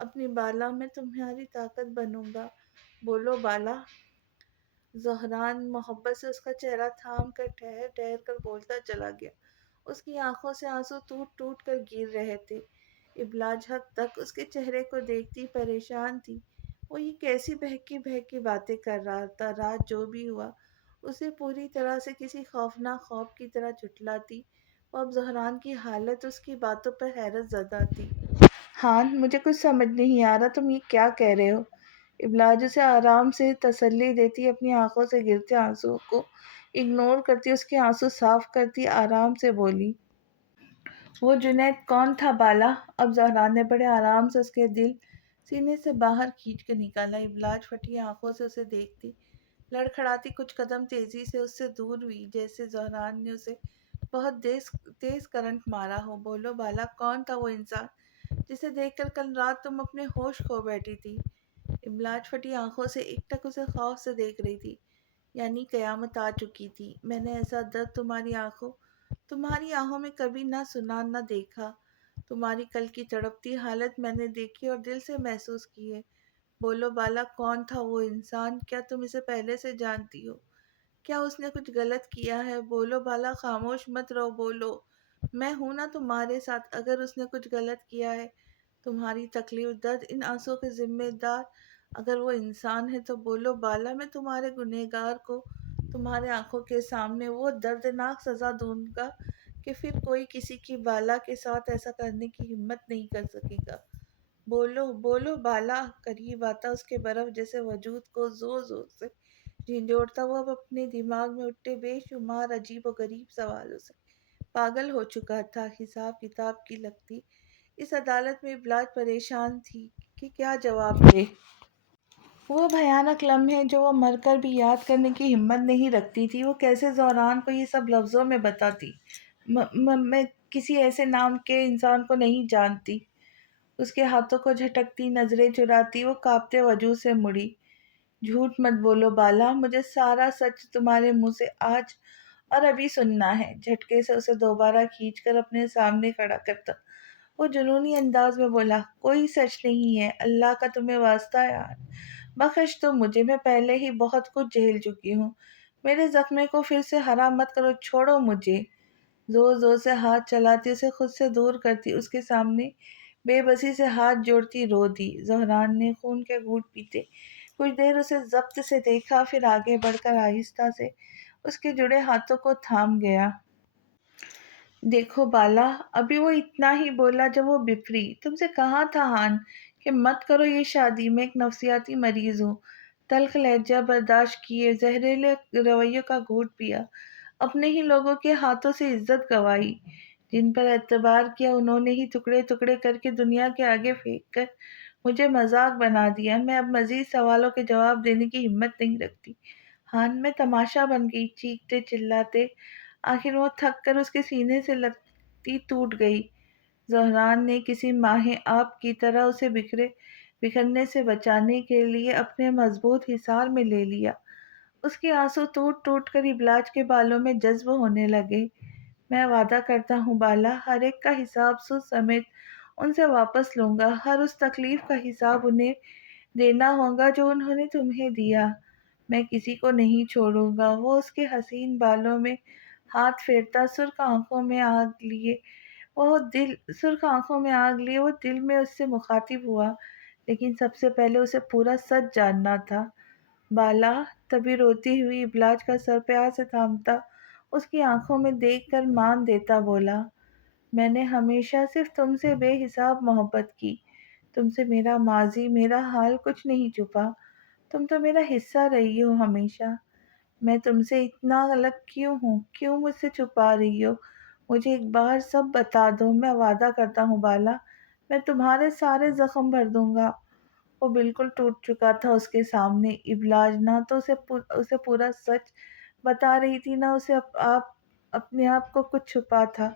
اپنی بالا میں تمہاری طاقت بنوں گا، بولو بالا۔ زہران محبت سے اس کا چہرہ تھام کر ٹھہر ٹھہر کر بولتا چلا گیا۔ اس کی آنکھوں سے آنسو ٹوٹ ٹوٹ کر گر رہے تھے۔ ابلاج حد تک اس کے چہرے کو دیکھتی پریشان تھی۔ وہ یہ کیسی بہکی بہکی باتیں کر رہا تھا؟ رات جو بھی ہوا اسے پوری طرح سے کسی خوفناک خواب کی طرح جھٹلاتی۔ وہ اب زہران کی حالت اس کی باتوں پر حیرت زدہ تھی۔ ہان، مجھے کچھ سمجھ نہیں آ رہا، تم یہ کیا کہہ رہے ہو؟ ابلاج اسے آرام سے تسلی دیتی، اپنی آنکھوں سے گرتے آنسو کو اگنور کرتی، اس کے آنسو صاف کرتی آرام سے بولی۔ وہ جنید کون تھا بالا؟ اب زہران نے بڑے آرام سے اس کے دل سینے سے باہر کھینچ کر نکالا۔ ابلاج پھٹی آنکھوں سے اسے دیکھتی، لڑکھڑاتی کچھ قدم تیزی سے اس سے دور ہوئی، جیسے زہران نے اسے بہت تیز کرنٹ مارا ہو۔ بولو بالا، کون تھا وہ انسان جسے دیکھ کر کل رات تم اپنے ہوش کھو بیٹھی تھی؟ ابلاج پھٹی آنکھوں سے ایک ٹک اسے خوف سے دیکھ رہی تھی، یعنی قیامت آ چکی تھی۔ میں نے ایسا درد تمہاری آنکھوں میں کبھی نہ سنا نہ دیکھا۔ تمہاری کل کی تڑپتی حالت میں نے دیکھی اور دل سے محسوس کی ہے۔ بولو بالا، کون تھا وہ انسان؟ کیا تم اسے پہلے سے جانتی ہو؟ کیا اس نے کچھ غلط کیا ہے؟ بولو بالا، خاموش مت رہو، بولو۔ میں ہوں نا تمہارے ساتھ، اگر اس نے کچھ غلط کیا ہے، تمہاری تکلیف درد ان آنسوں کے ذمہ دار اگر وہ انسان ہے تو بولو بالا، میں تمہارے گنہگار کو تمہارے آنکھوں کے سامنے وہ دردناک سزا دوں گا کہ پھر کوئی کسی کی بالا کے ساتھ ایسا کرنے کی ہمت نہیں کر سکے گا۔ بولو بولو بالا۔ قریب آتا اس کے برف جیسے وجود کو زور زور سے جھنجھوڑتا، وہ اب اپنے دماغ میں اٹھے بے شمار عجیب و غریب سوالوں سے پاگل ہو چکا تھا۔ حساب کتاب کی لگتی اس عدالت میں ابلاج پریشان تھی کہ کیا جواب دے۔ وہ بھیانک لمحے جو وہ مر کر بھی یاد کرنے کی ہمت نہیں رکھتی تھی، وہ کیسے زہران کو یہ سب لفظوں میں بتاتی؟ میں کسی ایسے نام کے انسان کو نہیں جانتی۔ اس کے ہاتھوں کو جھٹکتی، نظریں چراتی، وہ کانپتے وجود سے مڑی۔ جھوٹ مت بولو بالا، مجھے سارا سچ تمہارے منہ سے آج اور ابھی سننا ہے۔ جھٹکے سے اسے دوبارہ کھینچ کر اپنے سامنے کھڑا کرتا وہ جنونی انداز میں بولا، کوئی سچ نہیں ہے، اللہ کا تمہیں واسطہ ہے یار، بخش دو مجھے، میں پہلے ہی بہت کچھ جھیل چکی ہوں، میرے زخمے کو پھر سے ہرا مت کرو، چھوڑو مجھے۔ زور زور سے ہاتھ چلاتی، اسے خود سے دور کرتی، اس کے سامنے بے بسی سے ہاتھ جوڑتی رو دی۔ زہران نے خون کے گھونٹ پیتے کچھ دیر اسے ضبط سے دیکھا، پھر آگے بڑھ کر آہستہ سے اس کے جڑے ہاتھوں کو تھام گیا۔ دیکھو بالا، ابھی وہ اتنا ہی بولا جب وہ بفری، تم سے کہا تھا ہان کہ مت کرو یہ شادی، میں ایک نفسیاتی مریض ہوں۔ تلخ لہجہ برداشت کیے، زہریلے رویوں کا گھونٹ پیا، اپنے ہی لوگوں کے ہاتھوں سے عزت گنوائی، جن پر اعتبار کیا انہوں نے ہی ٹکڑے ٹکڑے کر کے دنیا کے آگے پھینک کر مجھے مذاق بنا دیا۔ میں اب مزید سوالوں کے جواب دینے کی ہمت نہیں رکھتی۔ ہان میں تماشا بن گئی، چیختے چلاتے آخر وہ تھک کر اس کے سینے سے لگتی ٹوٹ گئی۔ زہران نے کسی ماہ آب کی طرح اسے بکھرنے سے بچانے کے لیے اپنے مضبوط حصار میں لے لیا۔ اس کے آنسو ٹوٹ ٹوٹ کر ابلاج کے بالوں میں جذب ہونے لگے۔ میں وعدہ کرتا ہوں بالا، ہر ایک کا حساب سود سمیت ان سے واپس لوں گا، ہر اس تکلیف کا حساب انہیں دینا ہوگا جو انہوں نے تمہیں دیا۔ میں کسی کو نہیں چھوڑوں گا۔ وہ اس کے حسین بالوں میں ہاتھ پھیرتا، سرخ آنکھوں میں آگ لیے وہ دل میں اس سے مخاطب ہوا، لیکن سب سے پہلے اسے پورا سچ جاننا تھا۔ بالا، تبھی روتی ہوئی ابلاج کا سر پیار سے تھامتا اس کی آنکھوں میں دیکھ کر مان دیتا بولا، میں نے ہمیشہ صرف تم سے بے حساب محبت کی، تم سے میرا ماضی، میرا حال کچھ نہیں چھپا، تم تو میرا حصہ رہی ہو ہمیشہ۔ میں تم سے اتنا الگ کیوں ہوں؟ کیوں مجھ سے چھپا رہی ہو؟ مجھے ایک بار سب بتا دو، میں وعدہ کرتا ہوں بالا، میں تمہارے سارے زخم بھر دوں گا۔ وہ بالکل ٹوٹ چکا تھا اس کے سامنے۔ ابلاج نہ تو اسے پورا سچ بتا رہی تھی، نہ اسے اپنے آپ کو کچھ چھپا تھا۔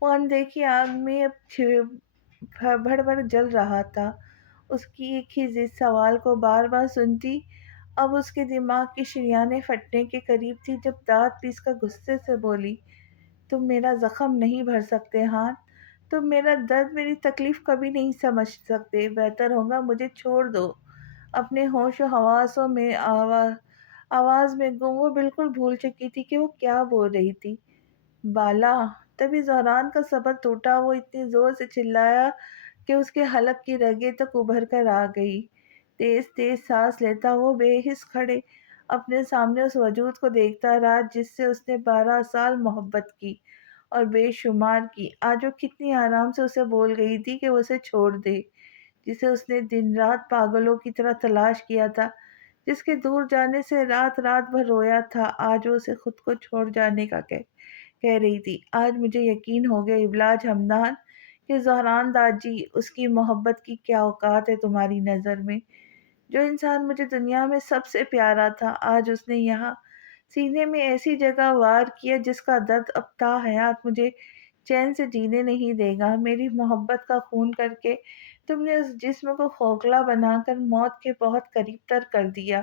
وہ اندیکھی آگ میں اب بھڑ بھڑ جل رہا تھا۔ اس کی ایک ہی ضد سوال کو بار بار سنتی اب اس کے دماغ کی شریانیں پھٹنے کے قریب تھی، جب دانت پیس کر غصے سے بولی، تم میرا زخم نہیں بھر سکتے ہان، تم میرا درد، میری تکلیف کبھی نہیں سمجھ سکتے، بہتر ہوگا مجھے چھوڑ دو۔ اپنے ہوش و حواسوں میں آواز میں گم، وہ بالکل بھول چکی تھی کہ وہ کیا بول رہی تھی۔ بالا! تبھی زہران کا صبر ٹوٹا، وہ اتنی زور سے چلایا کہ اس کے حلق کی رگیں تک ابھر کر آ گئی۔ تیز تیز سانس لیتا وہ بے حس کھڑے اپنے سامنے اس وجود کو دیکھتا رہا جس سے اس نے 12 سال محبت کی اور بے شمار کی۔ آج وہ کتنی آرام سے اسے بول گئی تھی کہ وہ اسے چھوڑ دے، جسے اس نے دن رات پاگلوں کی طرح تلاش کیا تھا، جس کے دور جانے سے رات رات بھر رویا تھا، آج وہ اسے خود کو چھوڑ جانے کا کہہ رہی تھی۔ آج مجھے یقین ہو گیا ابلاج ہمدان کہ زہران داجی، اس کی محبت کی کیا اوقات ہے تمہاری نظر میں۔ جو انسان مجھے دنیا میں سب سے پیارا تھا، آج اس نے یہاں سینے میں ایسی جگہ وار کیا جس کا درد اب تا حیات مجھے چین سے جینے نہیں دے گا۔ میری محبت کا خون کر کے تم نے اس جسم کو کھوکھلا بنا کر موت کے بہت قریب تر کر دیا۔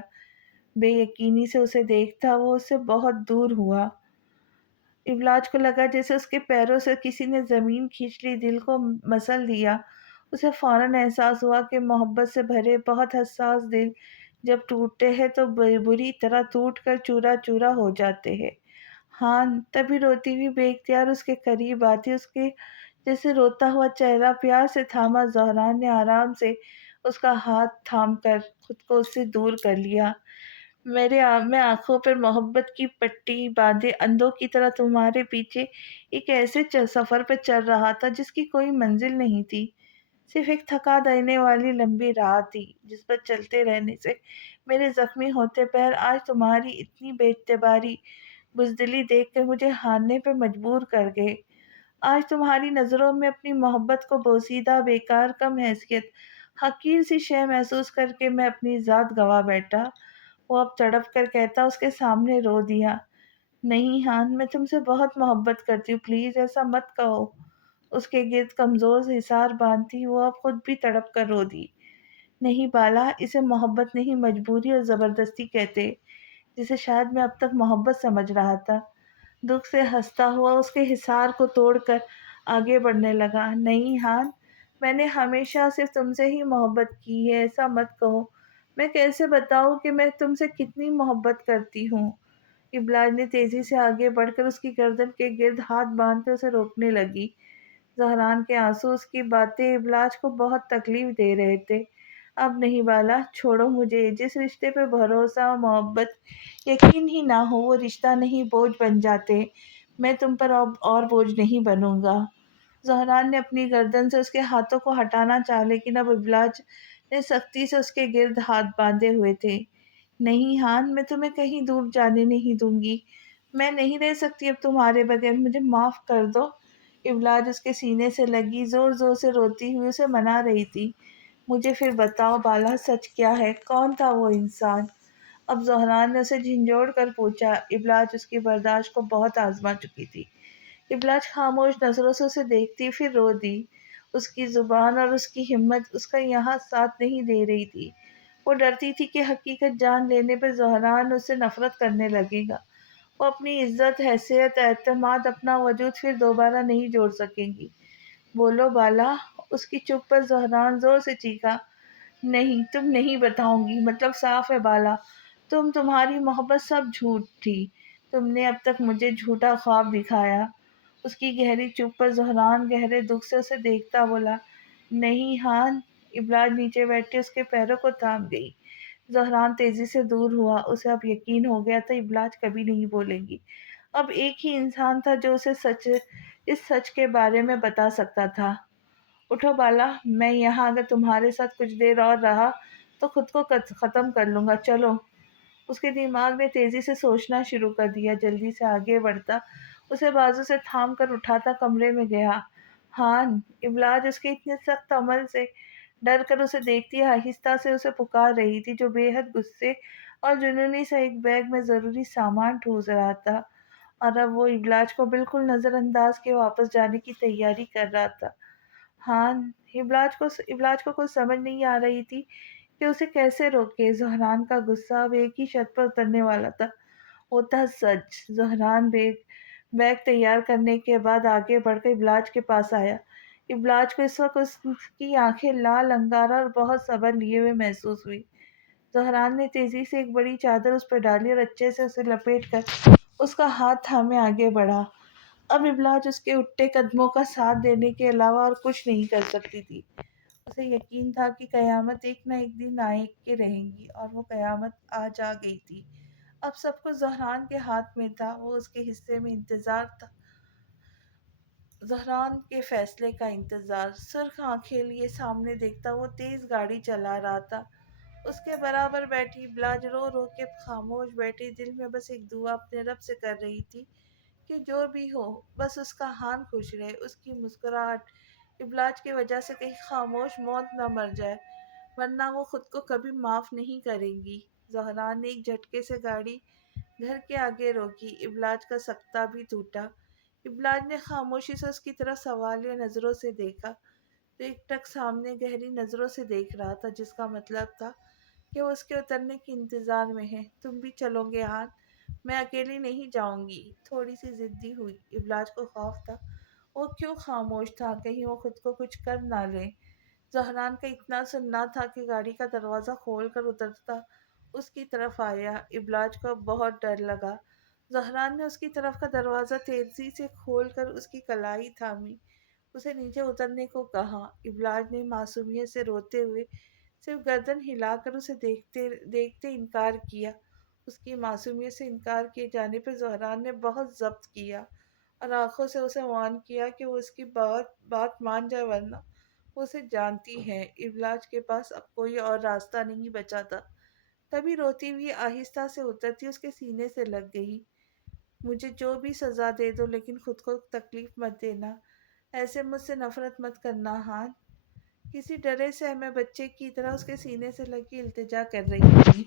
بے یقینی سے اسے دیکھتا وہ اس سے بہت دور ہوا۔ ابلاج کو لگا جیسے اس کے پیروں سے کسی نے زمین کھینچ لی، دل کو مسل دیا۔ اسے فوراً احساس ہوا کہ محبت سے بھرے بہت حساس دل جب ٹوٹتے ہیں تو بری طرح ٹوٹ کر چورا چورا ہو جاتے ہیں۔ ہاں، تبھی روتی ہوئی بے اختیار اس کے قریب آتی، اس کے جیسے روتا ہوا چہرہ پیار سے تھاما۔ زہران نے آرام سے اس کا ہاتھ تھام کر خود کو اس سے دور کر لیا۔ میں آنکھوں پر محبت کی پٹی باندھے اندھوں کی طرح تمہارے پیچھے ایک ایسے سفر پہ چل رہا تھا جس کی کوئی منزل نہیں تھی، صرف ایک تھکا دینے والی لمبی راہ تھی جس پر چلتے رہنے سے میرے زخمی ہوتے پیر آج تمہاری اتنی بے اعتباری بزدلی دیکھ کر مجھے ہارنے پہ مجبور کر گئے۔ آج تمہاری نظروں میں اپنی محبت کو بوسیدہ، بیکار، کم حیثیت، حقیر سی شے محسوس کر کے میں اپنی ذات گوا بیٹھا۔ وہ اب تڑپ کر کہتا، اس کے سامنے رو دیا، نہیں ہان، میں تم سے بہت محبت کرتی ہوں، پلیز ایسا مت کہو۔ اس کے گرد کمزور سے حصار باندھتی وہ اب خود بھی تڑپ کر رو دی۔ نہیں بالا، اسے محبت نہیں، مجبوری اور زبردستی کہتے، جسے شاید میں اب تک محبت سمجھ رہا تھا۔ دکھ سے ہنستا ہوا اس کے حصار کو توڑ کر آگے بڑھنے لگا۔ نہیں ہان، میں نے ہمیشہ صرف تم سے ہی محبت کی ہے، ایسا مت کہو۔ میں کیسے بتاؤں کہ میں تم سے کتنی محبت کرتی ہوں؟ ابلاج نے تیزی سے آگے بڑھ کر اس کی گردن کے گرد ہاتھ باندھ کر اسے روکنے لگی۔ زہران کے آنسو اس کی باتیں ابلاج کو بہت تکلیف دے رہے تھے۔ اب نہیں بالا، چھوڑو مجھے۔ جس رشتے پہ بھروسہ اور محبت یقین ہی نہ ہو وہ رشتہ نہیں، بوجھ بن جاتے۔ میں تم پر اب اور بوجھ نہیں بنوں گا۔ زہران نے اپنی گردن سے اس کے ہاتھوں کو ہٹانا چاہا لیکن اب ابلاج نے سختی سے اس کے گرد ہاتھ باندھے ہوئے تھے۔ نہیں ہان، میں تمہیں کہیں دور جانے نہیں دوں گی، میں نہیں رہ سکتی اب تمہارے بغیر، مجھے معاف کر دو۔ ابلاج اس کے سینے سے لگی زور زور سے روتی ہوئی اسے منا رہی تھی۔ مجھے پھر بتاؤ بالا، سچ کیا ہے؟ کون تھا وہ انسان؟ اب زہران نے اسے جھنجھوڑ کر پوچھا۔ ابلاج اس کی برداشت کو بہت آزما چکی تھی۔ ابلاج خاموش نظروں سے اسے دیکھتی پھر رو دی۔ اس کی زبان اور اس کی ہمت اس کا یہاں ساتھ نہیں دے رہی تھی۔ وہ ڈرتی تھی کہ حقیقت جان لینے پر زہران اس سے نفرت کرنے لگے گا۔ وہ اپنی عزت، حیثیت، اعتماد، اپنا وجود پھر دوبارہ نہیں جوڑ سکیں گی۔ بولو بالا۔ اس کی چپ پر زہران زور سے چیخا۔ نہیں، تم نہیں بتاؤں گی، مطلب صاف ہے بالا، تمہاری محبت سب جھوٹ تھی، تم نے اب تک مجھے جھوٹا خواب دکھایا۔ اس کی گہری چپ پر زہران گہرے دکھ سے اسے دیکھتا بولا، نہیں ہان۔ ابلاج نیچے بیٹھے اس کے پیروں کو تھام گئی۔ زہران تیزی سے دور ہوا، اسے اب یقین ہو گیا تھا ابلاج کبھی نہیں بولے گی۔ اب ایک ہی انسان تھا جو اسے اس سچ کے بارے میں بتا سکتا تھا۔ اٹھو بالا، میں یہاں اگر تمہارے ساتھ کچھ دیر اور رہا تو خود کو ختم کر لوں گا، چلو۔ اس کے دماغ نے تیزی سے سوچنا شروع کر دیا، جلدی سے آگے بڑھتا، اسے بازو سے تھام کر اٹھاتا کمرے میں گیا۔ ہان! ابلاج اس کے اتنے سخت عمل سے ڈر کر اسے دیکھتی آہستہ سے اسے پکار رہی تھی، جو بے حد غصے اور جنونی سے ایک بیگ میں ضروری سامان ٹھوس رہا تھا، اور اب وہ ابلاج کو بالکل نظر انداز کے واپس جانے کی تیاری کر رہا تھا۔ ہان! ابلاج کو کچھ سمجھ نہیں آ رہی تھی کہ اسے کیسے روکے۔ زہران کا غصہ اب ایک ہی شرط پر اترنے والا تھا، وہ تھا سچ۔ زہران بیگ تیار کرنے کے بعد آگے بڑھ کر ابلاج کے پاس آیا۔ ابلاج کو اس وقت اس کی آنکھیں لال انگارہ اور بہت صبر لیے ہوئے محسوس ہوئی۔ زہران نے تیزی سے ایک بڑی چادر اس پر ڈالی اور اچھے سے اسے لپیٹ کر اس کا ہاتھ تھامے آگے بڑھا۔ اب ابلاج اس کے اٹھتے قدموں کا ساتھ دینے کے علاوہ اور کچھ نہیں کر سکتی تھی۔ اسے یقین تھا کہ قیامت ایک نہ ایک دن آئے کے رہیں گی، اور وہ قیامت آج آ گئی تھی۔ اب سب کچھ زہران کے ہاتھ میں تھا، وہ اس کے حصے میں انتظار تھا، زہران کے فیصلے کا انتظار۔ سرخ آنکھیں لیے سامنے دیکھتا وہ تیز گاڑی چلا رہا تھا۔ اس کے برابر بیٹھی ابلاج رو رو کے خاموش بیٹھی، دل میں بس ایک دعا اپنے رب سے کر رہی تھی کہ جو بھی ہو بس اس کا ہان خوش رہے، اس کی مسکراہٹ ابلاج کی وجہ سے کہیں خاموش موت نہ مر جائے، ورنہ وہ خود کو کبھی معاف نہیں کرے گی۔ زہران نے ایک جھٹکے سے گاڑی گھر کے آگے روکی، ابلاج کا سکتہ بھی ٹوٹا۔ ابلاج نے خاموشی سے اس کی طرف سوالیہ نظروں سے دیکھا، تو ایک ٹک سامنے گہری نظروں سے دیکھ رہا تھا، جس کا مطلب تھا کہ وہ اس کے اترنے کے انتظار میں ہے۔ تم بھی چلو گے ہان؟ میں اکیلی نہیں جاؤں گی۔ تھوڑی سی ضدی ہوئی۔ ابلاج کو خوف تھا، وہ کیوں خاموش تھا، کہیں وہ خود کو کچھ کر نہ لے۔ زہران کا اتنا سننا تھا کہ گاڑی کا دروازہ کھول کر اترتا اس کی طرف آیا۔ ابلاج کو اب بہت ڈر لگا۔ زہران نے اس کی طرف کا دروازہ تیزی سے کھول کر اس کی کلائی تھامی، اسے نیچے اترنے کو کہا۔ ابلاج نے معصومیت سے روتے ہوئے صرف گردن ہلا کر اسے دیکھتے دیکھتے انکار کیا۔ اس کی معصومیت سے انکار کیے جانے پر زہران نے بہت ضبط کیا اور آنکھوں سے اسے وان کیا کہ وہ اس کی بات مان جائے، ورنہ وہ اسے جانتی ہے ابلاج کے پاس اب کوئی اور راستہ نہیں بچا تھا۔ تبھی روتی ہوئی آہستہ سے اترتی اس کے سینے سے لگ گئی۔ مجھے جو بھی سزا دے دو لیکن خود کو تکلیف مت دینا، ایسے مجھ سے نفرت مت کرنا ہان۔ کسی ڈرے سہمے بچے کی طرح اس کے سینے سے لگی التجا کر رہی تھی۔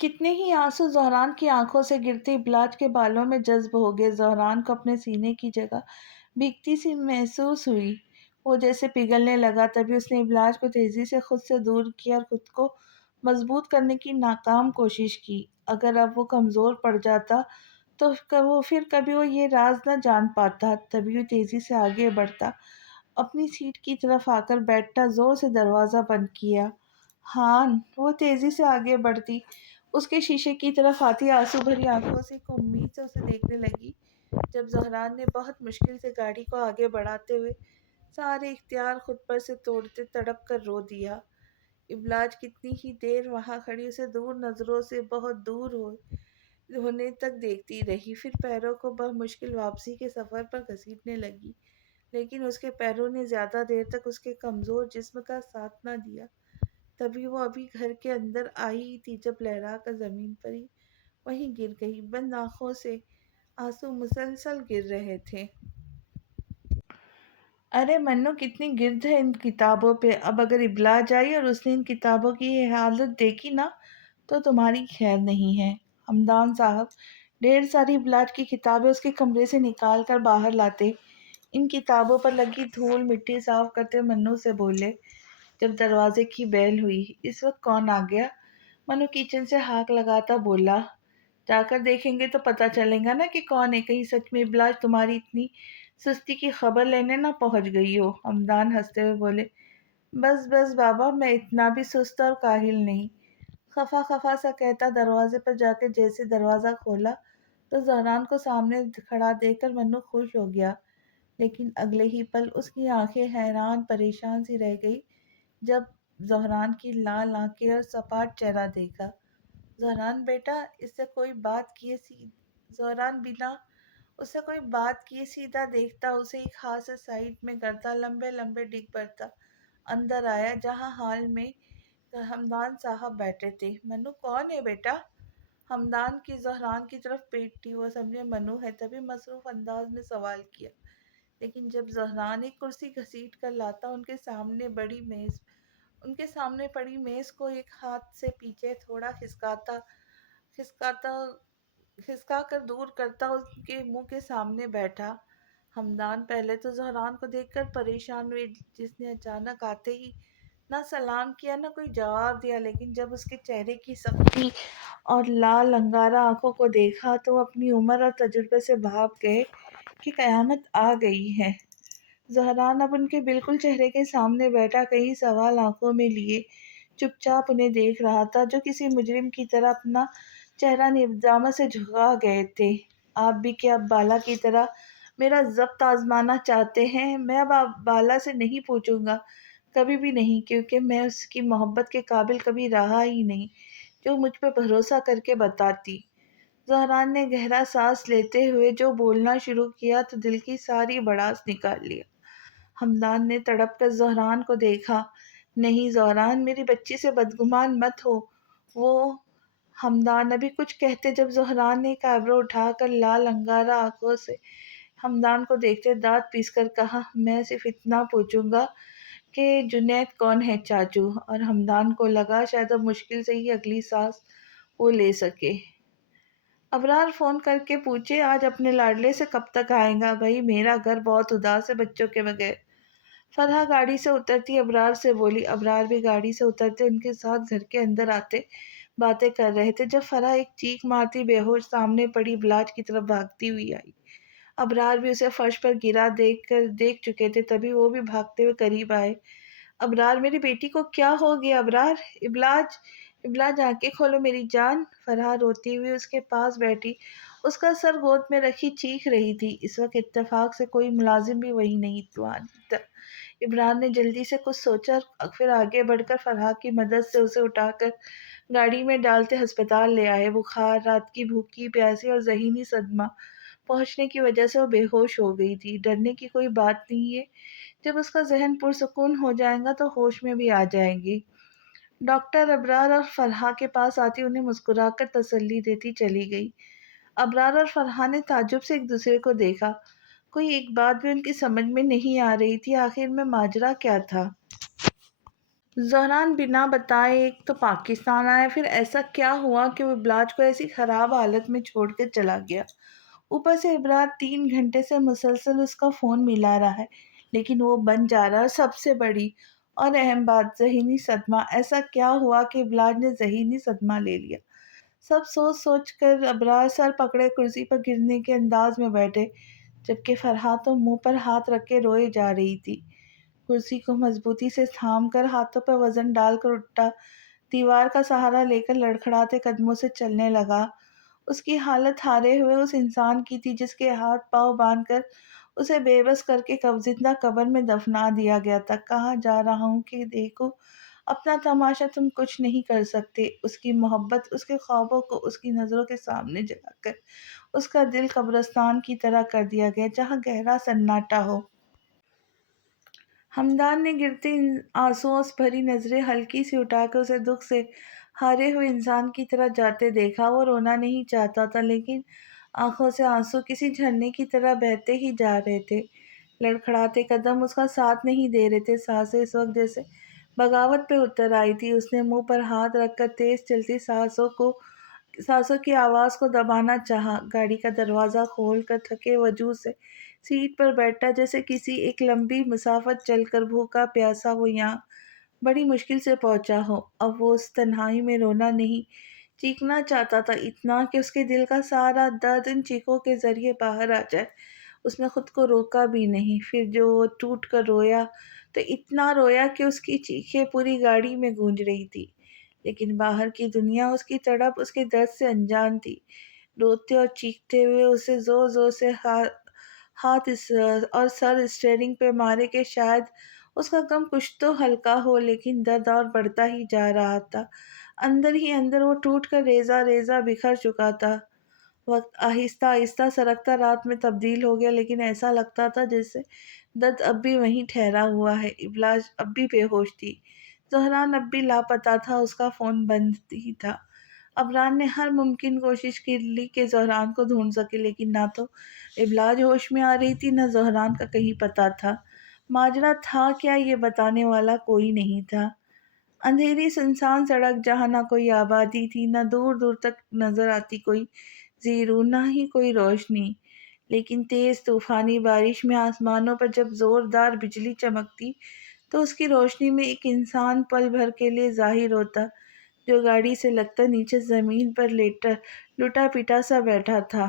کتنے ہی آنسو زہران کی آنکھوں سے گرتے ابلاج کے بالوں میں جذب ہو گئے۔ زہران کو اپنے سینے کی جگہ بھیگتی سی محسوس ہوئی، وہ جیسے پگھلنے لگا۔ تبھی اس نے ابلاج کو تیزی سے خود سے دور کیا اور خود کو مضبوط کرنے کی ناکام کوشش کی۔ اگر اب وہ کمزور پڑ جاتا تو پھر کبھی وہ یہ راز نہ جان پاتا۔ تبھی وہ تیزی سے آگے بڑھتا، اپنی سیٹ کی طرف آ کر بیٹھتا، زور سے دروازہ بند کیا۔ ہان! وہ تیزی سے آگے بڑھتی، اس کے شیشے کی طرف آتی، آنسو بھری آنکھوں سے ایک امید سے اسے دیکھنے لگی۔ جب زہران نے بہت مشکل سے گاڑی کو آگے بڑھاتے ہوئے سارے اختیار خود پر سے توڑتے تڑپ کر رو دیا، ابلاج کتنی ہی دیر وہاں کھڑی اسے دور نظروں سے بہت دور ہونے تک دیکھتی رہی، پھر پیروں کو بمشکل واپسی کے سفر پر گھسیٹنے لگی، لیکن اس کے پیروں نے زیادہ دیر تک اس کے کمزور جسم کا ساتھ نہ دیا۔ تبھی وہ ابھی گھر کے اندر آئی ہی تھی جب لہرا کر زمین پر ہی وہیں گر گئی۔ بند آنکھوں سے آنسو مسلسل گر رہے تھے۔ ارے منو، کتنی گرد ہے ان کتابوں پہ! اب اگر ابلاج آئی اور اس نے ان کتابوں کی یہ حالت دیکھی نا تو تمہاری خیر نہیں ہے۔ حمدان صاحب ڈھیر ساری ابلاج کی کتابیں اس کے کمرے سے نکال کر باہر لاتے، ان کتابوں پر لگی دھول مٹی صاف کرتے منو سے بولے۔ جب دروازے کی بیل ہوئی، اس وقت کون آ گیا؟ منو کچن سے ہاک لگاتا بولا۔ جا کر دیکھیں گے تو پتہ چلے گا نا کہ کون ہے، کہیں سچ میں ابلاج تمہاری اتنی سستی کی خبر لینے نہ پہنچ گئی ہو۔ حمدان ہنستے ہوئے بولے، بس بس بابا، میں اتنا بھی سست اور کاہل نہیں۔ خفا خفا سا کہتا دروازے پر جا کے جیسے دروازہ کھولا تو زہران کو سامنے کھڑا دیکھ کر منو خوش ہو گیا، لیکن اگلے ہی پل اس کی آنکھیں حیران پریشان سی رہ گئی جب زہران کی لال آنکھیں اور سپاٹ چہرہ دیکھا۔ زہران بیٹا، اس سے کوئی بات کیے زہران بنا اس سے کوئی بات کیے سیدھا دیکھتا، اسے ایک ہاتھ سے سائڈ میں کرتا، لمبے لمبے ڈگ برتا اندر آیا جہاں حال میں حمدان صاحب بیٹھے تھے۔ منو کون ہے بیٹا؟ حمدان کی زہران کی طرف پیٹی، وہ سمجھے منو ہے، تبھی مصروف انداز میں سوال کیا، لیکن جب زہران ایک کرسی گھسیٹ کر لاتا ان کے سامنے پڑی میز کو ایک ہاتھ سے پیچھے تھوڑا کھسکا کر دور کرتا، ان کے منہ کے سامنے بیٹھا۔ حمدان پہلے تو زہران کو دیکھ کر پریشان ہوئے، جس نے اچانک آتے ہی نہ سلام کیا نہ کوئی جواب دیا، لیکن جب اس کے چہرے کی سختی اور لال انگارہ آنکھوں کو دیکھا تو وہ اپنی عمر اور تجربے سے بھاپ گئے کہ قیامت آ گئی ہے۔ زہران اب ان کے بالکل چہرے کے سامنے بیٹھا کئی سوال آنکھوں میں لیے چپ چاپ انہیں دیکھ رہا تھا، جو کسی مجرم کی طرح اپنا چہرہ ندامت سے جھکا گئے تھے۔ آپ بھی کیا اب بالا کی طرح میرا ضبط آزمانا چاہتے ہیں؟ میں اب بالا سے نہیں پوچھوں گا، کبھی بھی نہیں، کیونکہ میں اس کی محبت کے قابل کبھی رہا ہی نہیں جو مجھ پہ بھروسہ کر کے بتاتی۔ زہران نے گہرا سانس لیتے ہوئے جو بولنا شروع کیا تو دل کی ساری بڑاس نکال لیا۔ ہمدان نے تڑپ کر زہران کو دیکھا۔ نہیں زہران، میری بچی سے بدگمان مت ہو۔ وہ ہمدان ابھی کچھ کہتے جب زہران نے ایک آئبرو اٹھا کر لال انگارہ آنکھوں سے ہمدان کو دیکھتے دانت پیس کر کہا، میں صرف اتنا پوچھوں گا کہ جنید کون ہے چاچو؟ اور ہمدان کو لگا شاید اب مشکل سے ہی اگلی سانس وہ لے سکے۔ ابرار فون کر کے پوچھے آج اپنے لاڈلے سے کب تک آئے گا؟ بھائی میرا گھر بہت اداس ہے بچوں کے بغیر۔ فرحہ گاڑی سے اترتی ابرار سے بولی۔ ابرار بھی گاڑی سے اترتے ان کے ساتھ گھر کے اندر آتے باتیں کر رہے تھے جب فرحہ ایک چیخ مارتی بے ہوش سامنے پڑی بلاج کی طرف بھاگتی ہوئی آئی۔ ابرار بھی اسے فرش پر گرا دیکھ چکے تھے، تبھی وہ بھی بھاگتے ہوئے قریب آئے۔ ابرار، میری بیٹی کو کیا ہو گیا؟ ابرار، ابلاج، ابلاج آنکھیں کھولو میری جان۔ فرحہ روتی ہوئی اس کے پاس بیٹھی اس کا سر گود میں رکھی چیخ رہی تھی۔ اس وقت اتفاق سے کوئی ملازم بھی وہی نہیں تھا۔ ابرار نے جلدی سے کچھ سوچا اور پھر آگے بڑھ کر فرحہ کی مدد سے اسے اٹھا کر گاڑی میں ڈالتے ہسپتال لے آئے۔ بخار، رات کی بھوکی پیاسی اور ذہنی صدمہ پہنچنے کی وجہ سے وہ بے ہوش ہو گئی تھی۔ ڈرنے کی کوئی بات نہیں ہے، جب اس کا ذہن پرسکون ہو جائے گا تو ہوش میں بھی آ جائے گی۔ ڈاکٹر ابرار اور فرحہ کے پاس آتی انہیں مسکرا کر تسلی دیتی چلی گئی۔ ابرار اور فرحہ نے تعجب سے ایک دوسرے کو دیکھا۔ کوئی ایک بات بھی ان کی سمجھ میں نہیں آ رہی تھی، آخر میں ماجرا کیا تھا؟ زہران بنا بتائے ایک تو پاکستان آیا، پھر ایسا کیا ہوا کہ وہ ابلاج کو ایسی خراب حالت میں چھوڑ کر چلا گیا؟ اوپر سے ابرار 3 گھنٹے سے مسلسل اس کا فون ملا رہا ہے لیکن وہ بند جا رہا ہے۔ اور سب سے بڑی اور اہم بات، ذہنی صدمہ۔ ایسا کیا ہوا کہ ابلاج نے ذہنی صدمہ لے لیا؟ سب سوچ سوچ کر ابرار سر پکڑے کرسی پر گرنے کے انداز میں بیٹھے، جبکہ فرحہ تو منہ پر ہاتھ رکھ کے روئے جا رہی تھی۔ کرسی کو مضبوطی سے تھام کر ہاتھوں پر وزن ڈال کر اٹھا، دیوار کا سہارا لے کر لڑکھڑاتے قدموں سے چلنے لگا۔ اس کی حالت ہارے ہوئے اس انسان کی تھی جس کے ہاتھ پاؤں باندھ کر اسے بے بس کر کے زندہ قبر میں دفنا دیا گیا تھا۔ کہاں جا رہا ہوں کہ دیکھو اپنا تماشا، تم کچھ نہیں کر سکتے۔ اس کی محبت، اس کے خوابوں کو اس کی نظروں کے سامنے جلا کر اس کا دل قبرستان کی طرح کر دیا گیا جہاں گہرا سناٹا ہو۔ ہمدان نے گرتے آنسوؤں سے بھری نظریں ہلکی سی اٹھا کر اسے دکھ سے ہارے ہوئے انسان کی طرح جاتے دیکھا۔ وہ رونا نہیں چاہتا تھا لیکن آنکھوں سے آنسو کسی جھرنے کی طرح بہتے ہی جا رہے تھے۔ لڑکھڑاتے قدم اس کا ساتھ نہیں دے رہے تھے، سانسیں اس وقت جیسے بغاوت پہ اتر آئی تھی۔ اس نے منہ پر ہاتھ رکھ کر تیز چلتی سانسوں کی آواز کو دبانا چاہا۔ گاڑی کا دروازہ کھول کر تھکے وجود سے سیٹ پر بیٹھا، جیسے کسی ایک لمبی مسافت چل کر بھوکا پیاسا وہ یہاں بڑی مشکل سے پہنچا ہو۔ اب وہ اس تنہائی میں رونا نہیں، چیخنا چاہتا تھا، اتنا کہ اس کے دل کا سارا درد ان چیخوں کے ذریعے باہر آ جائے۔ اس نے خود کو روکا بھی نہیں۔ پھر جو وہ ٹوٹ کر رویا تو اتنا رویا کہ اس کی چیخیں پوری گاڑی میں گونج رہی تھی، لیکن باہر کی دنیا اس کی تڑپ، اس کے درد سے انجان تھی۔ روتے اور چیختے ہوئے اسے زور زور سے ہاتھ اور سر اسٹیئرنگ پہ مارے کہ شاید اس کا غم کچھ تو ہلکا ہو، لیکن درد اور بڑھتا ہی جا رہا تھا۔ اندر ہی اندر وہ ٹوٹ کر ریزہ ریزہ بکھر چکا تھا۔ وقت آہستہ آہستہ سرکتا رات میں تبدیل ہو گیا، لیکن ایسا لگتا تھا جیسے درد اب بھی وہیں ٹھہرا ہوا ہے۔ ابلاج اب بھی بے ہوش تھی، زہران اب بھی لاپتہ تھا، اس کا فون بند ہی تھا۔ ابرار نے ہر ممکن کوشش کی لی کہ زہران کو ڈھونڈ سکے، لیکن نہ تو ابلاج ہوش میں آ رہی تھی، نہ زہران کا کہیں پتہ تھا۔ ماجرا تھا کیا، یہ بتانے والا کوئی نہیں تھا۔ اندھیری سنسان سڑک جہاں نہ کوئی آبادی تھی، نہ دور دور تک نظر آتی کوئی زیرو، نہ ہی کوئی روشنی۔ لیکن تیز طوفانی بارش میں آسمانوں پر جب زوردار بجلی چمکتی تو اس کی روشنی میں ایک انسان پل بھر کے لیے ظاہر ہوتا، جو گاڑی سے لگتا نیچے زمین پر لٹا پٹا سا بیٹھا تھا۔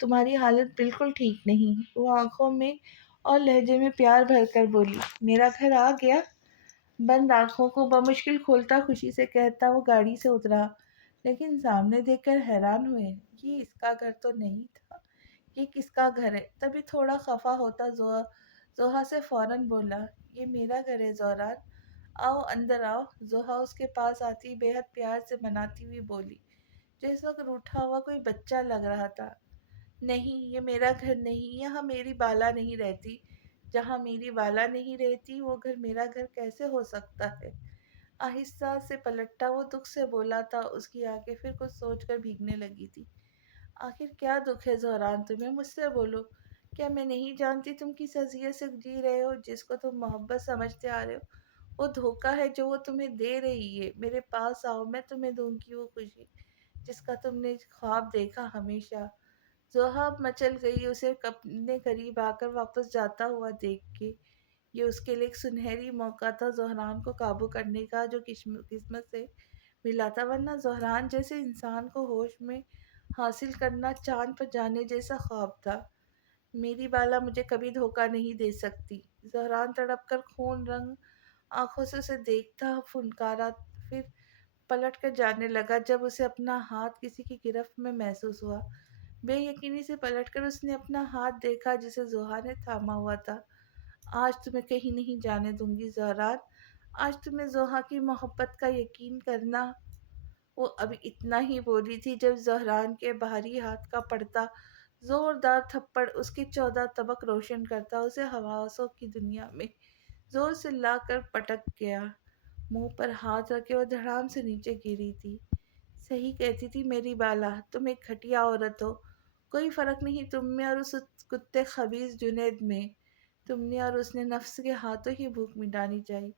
تمہاری حالت بالکل ٹھیک نہیں۔ وہ آنکھوں میں اور لہجے میں پیار بھر کر بولی۔ میرا گھر آ گیا؟ بند آنکھوں کو بمشکل کھولتا خوشی سے کہتا وہ گاڑی سے اترا، لیکن سامنے دیکھ کر حیران ہوئے۔ یہ اس کا گھر تو نہیں تھا، یہ کس کا گھر ہے؟ تبھی تھوڑا خفا ہوتا زوہا سے فوراً بولا، یہ میرا گھر ہے زوران، آؤ اندر آؤ۔ زوہا اس کے پاس آتی بے حد پیار سے مناتی ہوئی بولی، جو اس وقت روٹھا ہوا کوئی بچہ لگ رہا تھا۔ نہیں، یہ میرا گھر نہیں، یہاں میری بالا نہیں رہتی۔ جہاں میری بالا نہیں رہتی وہ گھر میرا گھر کیسے ہو سکتا ہے؟ آہستہ سے پلٹا وہ دکھ سے بولا تھا، اس کی آنکھیں پھر کچھ سوچ کر بھیگنے لگی تھی۔ آخر کیا دکھ ہے زہران تمہیں؟ مجھ سے بولو۔ کیا میں نہیں جانتی تم کس اذیت سے جی رہے ہو؟ جس کو تم محبت سمجھتے آ رہے ہو وہ دھوکہ ہے جو وہ تمہیں دے رہی ہے۔ میرے پاس آؤ، میں تمہیں دوں گی وہ خوشی جس کا تم نے خواب دیکھا ہمیشہ۔ زوہا اب مچل گئی، اسے اپنے قریب آ کر واپس جاتا ہوا دیکھ کے۔ یہ اس کے لیے ایک سنہری موقع تھا زہران کو قابو کرنے کا، جو قسمت سے ملا تھا، ورنہ زہران جیسے انسان کو ہوش میں حاصل کرنا چاند پر جانے جیسا خواب تھا۔ میری بالا مجھے کبھی دھوکہ نہیں دے سکتی۔ زہران تڑپ کر خون رنگ آنکھوں سے اسے دیکھتا پھنکارا، پھر پلٹ کر جانے لگا جب اسے اپنا ہاتھ کسی کی گرفت میں محسوس ہوا۔ بے یقینی سے پلٹ کر اس نے اپنا ہاتھ دیکھا جسے زوہا نے تھاما ہوا تھا۔ آج تمہیں کہیں نہیں جانے دوں گی زہران، آج تمہیں زوہا کی محبت کا یقین کرنا۔ وہ ابھی اتنا ہی بولی تھی جب زہران کے بھاری ہاتھ کا پڑتا زوردار تھپڑ اس کے 14 طبق روشن کرتا اسے حواسوں کی دنیا میں زور سے لا کر پٹک گیا۔ منہ پر ہاتھ رکھے وہ دھڑام سے نیچے گری تھی۔ صحیح کہتی تھی میری بالا، تم ایک گھٹیا عورت ہو۔ کوئی فرق نہیں تم میں اور اس کتے خبیث جنید میں۔ تم نے اور اس نے نفس کے ہاتھوں ہی بھوک مٹانی چاہی،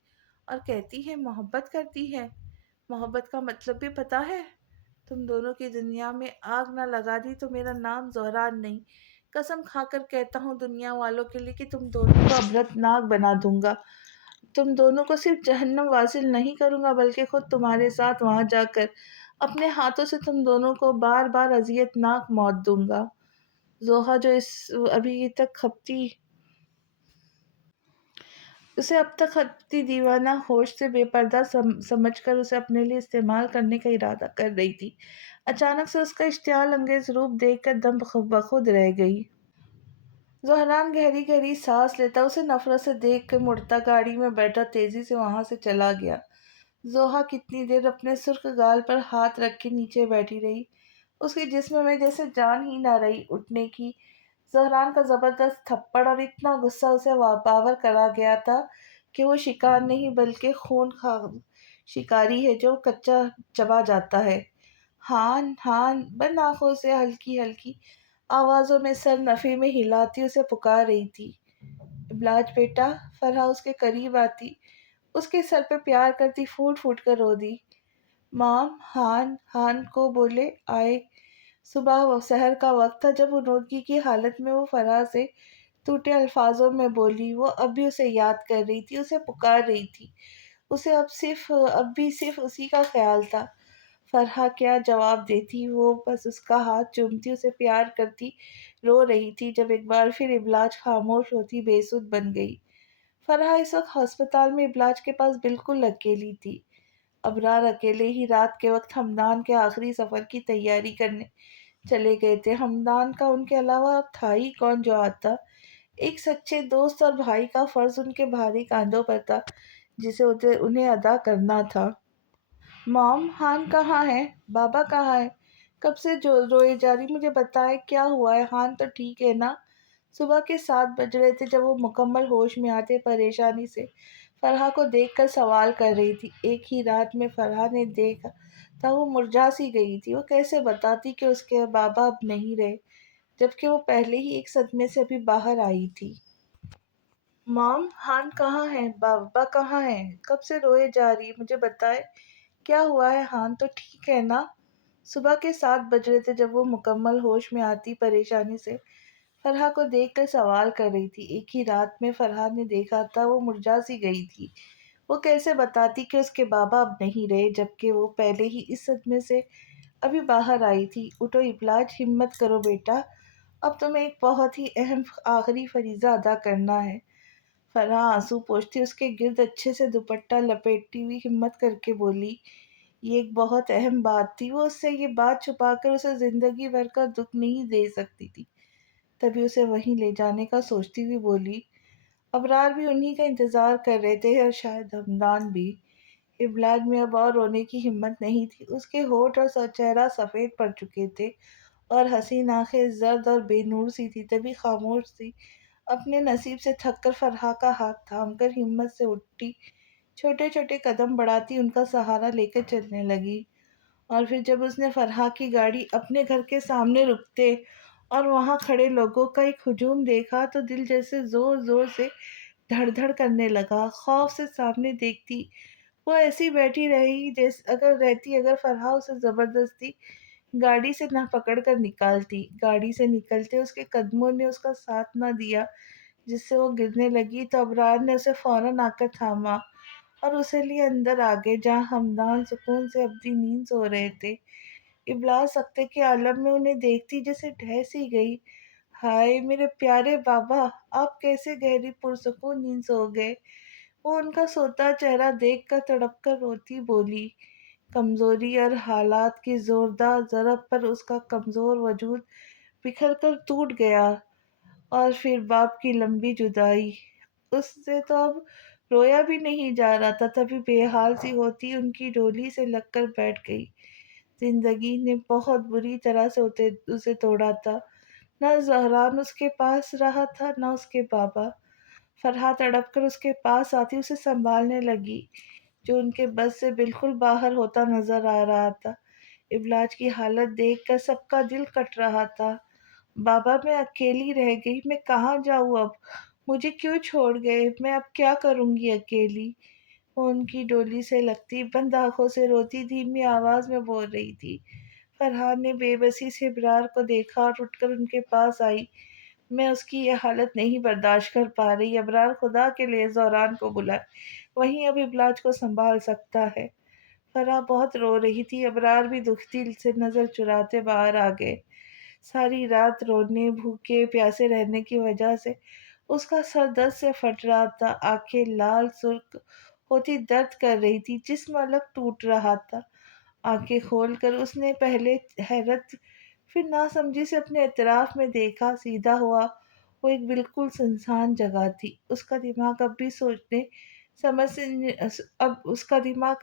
اور کہتی ہے محبت کرتی ہے۔ محبت کا مطلب بھی پتا ہے؟ تم دونوں کی دنیا میں آگ نہ لگا دی تو میرا نام زہران نہیں۔ قسم کھا کر کہتا ہوں دنیا والوں کے لیے کہ تم دونوں کو عبرت ناک بنا دوں گا۔ تم دونوں کو صرف جہنم واصل نہیں کروں گا بلکہ خود تمہارے ساتھ وہاں جا کر اپنے ہاتھوں سے تم دونوں کو بار بار اذیت ناک موت دوں گا۔ زوہا جو ابھی تک کھپتی اسے اب تک خطی دیوانہ ہوش سے بے پردہ سمجھ کر اسے اپنے لیے استعمال کرنے کا ارادہ کر رہی تھی، اچانک سے اس کا اشتعال انگیز روپ دیکھ کر دم بخود رہ گئی۔ زہران گہری گہری سانس لیتا اسے نفرت سے دیکھ کے مڑتا گاڑی میں بیٹھا تیزی سے وہاں سے چلا گیا۔ زوہا کتنی دیر اپنے سرخ گال پر ہاتھ رکھ کے نیچے بیٹھی رہی، اس کے جسم میں جیسے جان ہی نہ رہی اٹھنے کی۔ زہران کا زبردست تھپڑ اور اتنا غصہ اسے باور کرا گیا تھا کہ وہ شکار نہیں بلکہ خون خواہ شکاری ہے جو کچا چبا جاتا ہے۔ ہان ہان بند آنکھوں سے ہلکی ہلکی آوازوں میں سر نفی میں ہلاتی اسے پکار رہی تھی۔ ابلاج بیٹا۔ فرحہ اس کے قریب آتی اس کے سر پہ پیار کرتی پھوٹ پھوٹ کر رو دی۔ مام ہان ہان کو بولے آئے۔ صبح و سحر کا وقت تھا جب غنودگی کی حالت میں وہ فرحہ سے ٹوٹے الفاظوں میں بولی۔ وہ اب بھی اسے یاد کر رہی تھی، اسے پکار رہی تھی، اسے اب بھی صرف اسی کا خیال تھا۔ فرحہ کیا جواب دیتی؟ وہ بس اس کا ہاتھ چومتی اسے پیار کرتی رو رہی تھی جب ایک بار پھر ابلاج خاموش ہوتی بے سدھ بن گئی۔ فرحہ اس وقت ہسپتال میں ابلاج کے پاس بالکل اکیلی تھی۔ ابرار اکیلے ہی رات کے وقت ہمدان کے آخری سفر کی تیاری کرنے چلے گئے تھے۔ ہمدان کا ان کے علاوہ تھا ہی کون جو آتا؟ ایک سچے دوست اور بھائی کا فرض ان کے بھاری کاندھوں پر تھا جسے انہیں ادا کرنا تھا۔ مام ہان کہاں ہے؟ بابا کہاں ہے؟ کب سے جو روئے جا رہی، مجھے بتائے کیا ہوا ہے؟ ہان تو ٹھیک ہے نا؟ صبح کے 7 بج رہے تھے جب وہ مکمل ہوش میں آتے پریشانی سے فرحہ کو دیکھ کر سوال کر رہی تھی۔ ایک ہی رات میں فرحہ نے دیکھا تھا وہ مرجھا سی گئی تھی۔ وہ کیسے بتاتی کہ اس کے بابا اب نہیں رہے جبکہ وہ پہلے ہی ایک صدمے سے ابھی باہر آئی تھی۔ مام ہان کہاں ہے؟ بابا کہاں ہے؟ کب سے روئے جا رہی، مجھے بتائے کیا ہوا ہے؟ ہان تو ٹھیک ہے نا؟ صبح کے 7 بج رہے تھے جب وہ مکمل ہوش میں آتی پریشانی سے فرحہ کو دیکھ کر سوال کر رہی تھی۔ ایک ہی رات میں فرحہ نے دیکھا تھا وہ مرجھا سی گئی تھی۔ وہ کیسے بتاتی کہ اس کے بابا اب نہیں رہے جبکہ وہ پہلے ہی اس صدمے سے ابھی باہر آئی تھی۔ اٹھو ابلاج، ہمت کرو بیٹا، اب تمہیں ایک بہت ہی اہم آخری فریضہ ادا کرنا ہے۔ فرح آنسو پوچھتی اس کے گرد اچھے سے دوپٹہ لپیٹتی ہوئی ہمت کر کے بولی، یہ ایک بہت اہم بات تھی۔ وہ اس سے یہ بات چھپا کر اسے زندگی بھر کا دکھ نہیں دے سکتی تھی۔ تبھی اسے وہیں لے جانے کا سوچتی ہوئی بولی، ابرار بھی انہی کا انتظار کر رہے تھے اور شاید ہمدان بھی۔ ابلاج میں اب اور رونے کی ہمت نہیں تھی۔ اس کے ہونٹ اور چہرہ سفید پڑ چکے تھے اور حسین آنکھیں زرد اور بے نور سی تھی، تبھی خاموش تھی۔ اپنے نصیب سے تھک کر فرحہ کا ہاتھ تھام کر ہمت سے اٹھتی، چھوٹے چھوٹے قدم بڑھاتی ان کا سہارا لے کر چلنے لگی۔ اور پھر جب اس نے فرحہ کی گاڑی اپنے گھر کے سامنے رکتے اور وہاں کھڑے لوگوں کا ایک ہجوم دیکھا تو دل جیسے زور زور سے دھڑ دھڑ کرنے لگا۔ خوف سے سامنے دیکھتی وہ ایسی بیٹھی رہی اگر فرحہ اسے زبردستی گاڑی سے نہ پکڑ کر نکالتی۔ گاڑی سے نکلتے اس کے قدموں نے اس کا ساتھ نہ دیا، جس سے وہ گرنے لگی تو ابرار نے اسے فوراً آ کر تھاما اور اسے لیے اندر آگے، جہاں ہمدان سکون سے ابدی نیند سو رہے تھے۔ ابلاج سکتے کے عالم میں انہیں دیکھتی جیسے ڈھہ سی گئی۔ ہائے میرے پیارے بابا، آپ کیسے گہری پرسکون نیند سو گئے؟ وہ ان کا سوتا چہرہ دیکھ کر تڑپ کر روتی بولی۔ کمزوری اور حالات کی زوردار ضرب پر اس کا کمزور وجود بکھر کر ٹوٹ گیا۔ اور پھر باپ کی لمبی جدائی، اس سے تو اب رویا بھی نہیں جا رہا تھا، تبھی بے حال سی ہوتی ان کی ڈولی سے لگ کر بیٹھ گئی۔ زندگی نے بہت بری طرح سے اسے توڑا تھا۔ نہ زہران اس کے پاس رہا تھا، نہ اس کے بابا۔ فرحہ تڑپ کر اس کے پاس آتی اسے سنبھالنے لگی، جو ان کے بس سے بالکل باہر ہوتا نظر آ رہا تھا۔ ابلاج کی حالت دیکھ کر سب کا دل کٹ رہا تھا۔ بابا میں اکیلی رہ گئی، میں کہاں جاؤں اب؟ مجھے کیوں چھوڑ گئے؟ میں اب کیا کروں گی اکیلی؟ وہ ان کی ڈولی سے لگتی، بند آنکھوں سے روتی، دھیمی آواز میں بول رہی تھی۔ فرحان نے بے بسی سے ابرار کو دیکھا اور اٹھ کر ان کے پاس آئی۔ میں اس کی یہ حالت نہیں برداشت کر پا رہی، ابرار خدا کے لیے زہران کو بلائے، وہیں اب ابلاج کو سنبھال سکتا ہے۔ فرح بہت رو رہی تھی، ابرار بھی دکھتی سے نظر چراتے باہر آ گئے۔ ساری رات رونے، بھوکے پیاسے رہنے کی وجہ سے اس کا سر درد سے پھٹ رہا تھا، آنکھیں لال سرخ ہوتی درد کر رہی تھی، جسم الگ ٹوٹ رہا تھا۔ آنکھیں کھول کر اس نے پہلے حیرت پھر ناسمجھی سے اپنے اطراف میں دیکھا، سیدھا ہوا وہ ایک بالکل سنسان جگہ تھی۔ اس کا دماغ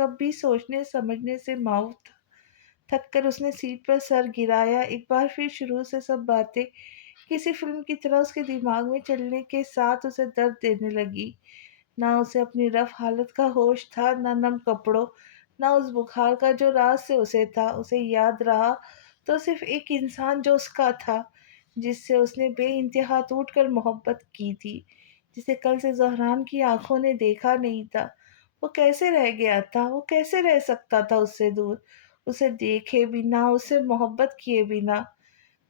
اب بھی سوچنے سمجھنے سے معاف تھا۔ تھک کر اس نے سیٹ پر سر گرایا، ایک بار پھر شروع سے سب باتیں کسی فلم کی طرح اس کے دماغ میں چلنے کے ساتھ اسے درد دینے لگی۔ نہ اسے اپنی رف حالت کا ہوش تھا، نہ نم کپڑوں، نہ اس بخار کا جو راز سے اسے تھا۔ اسے یاد رہا تو صرف ایک انسان جو اس کا تھا، جس سے اس نے بے انتہا ٹوٹ کر محبت کی تھی، جسے کل سے زہران کی آنکھوں نے دیکھا نہیں تھا۔ وہ کیسے رہ گیا تھا؟ وہ کیسے رہ سکتا تھا اس سے دور، اسے دیکھے بنا، اس سے محبت کیے بنا؟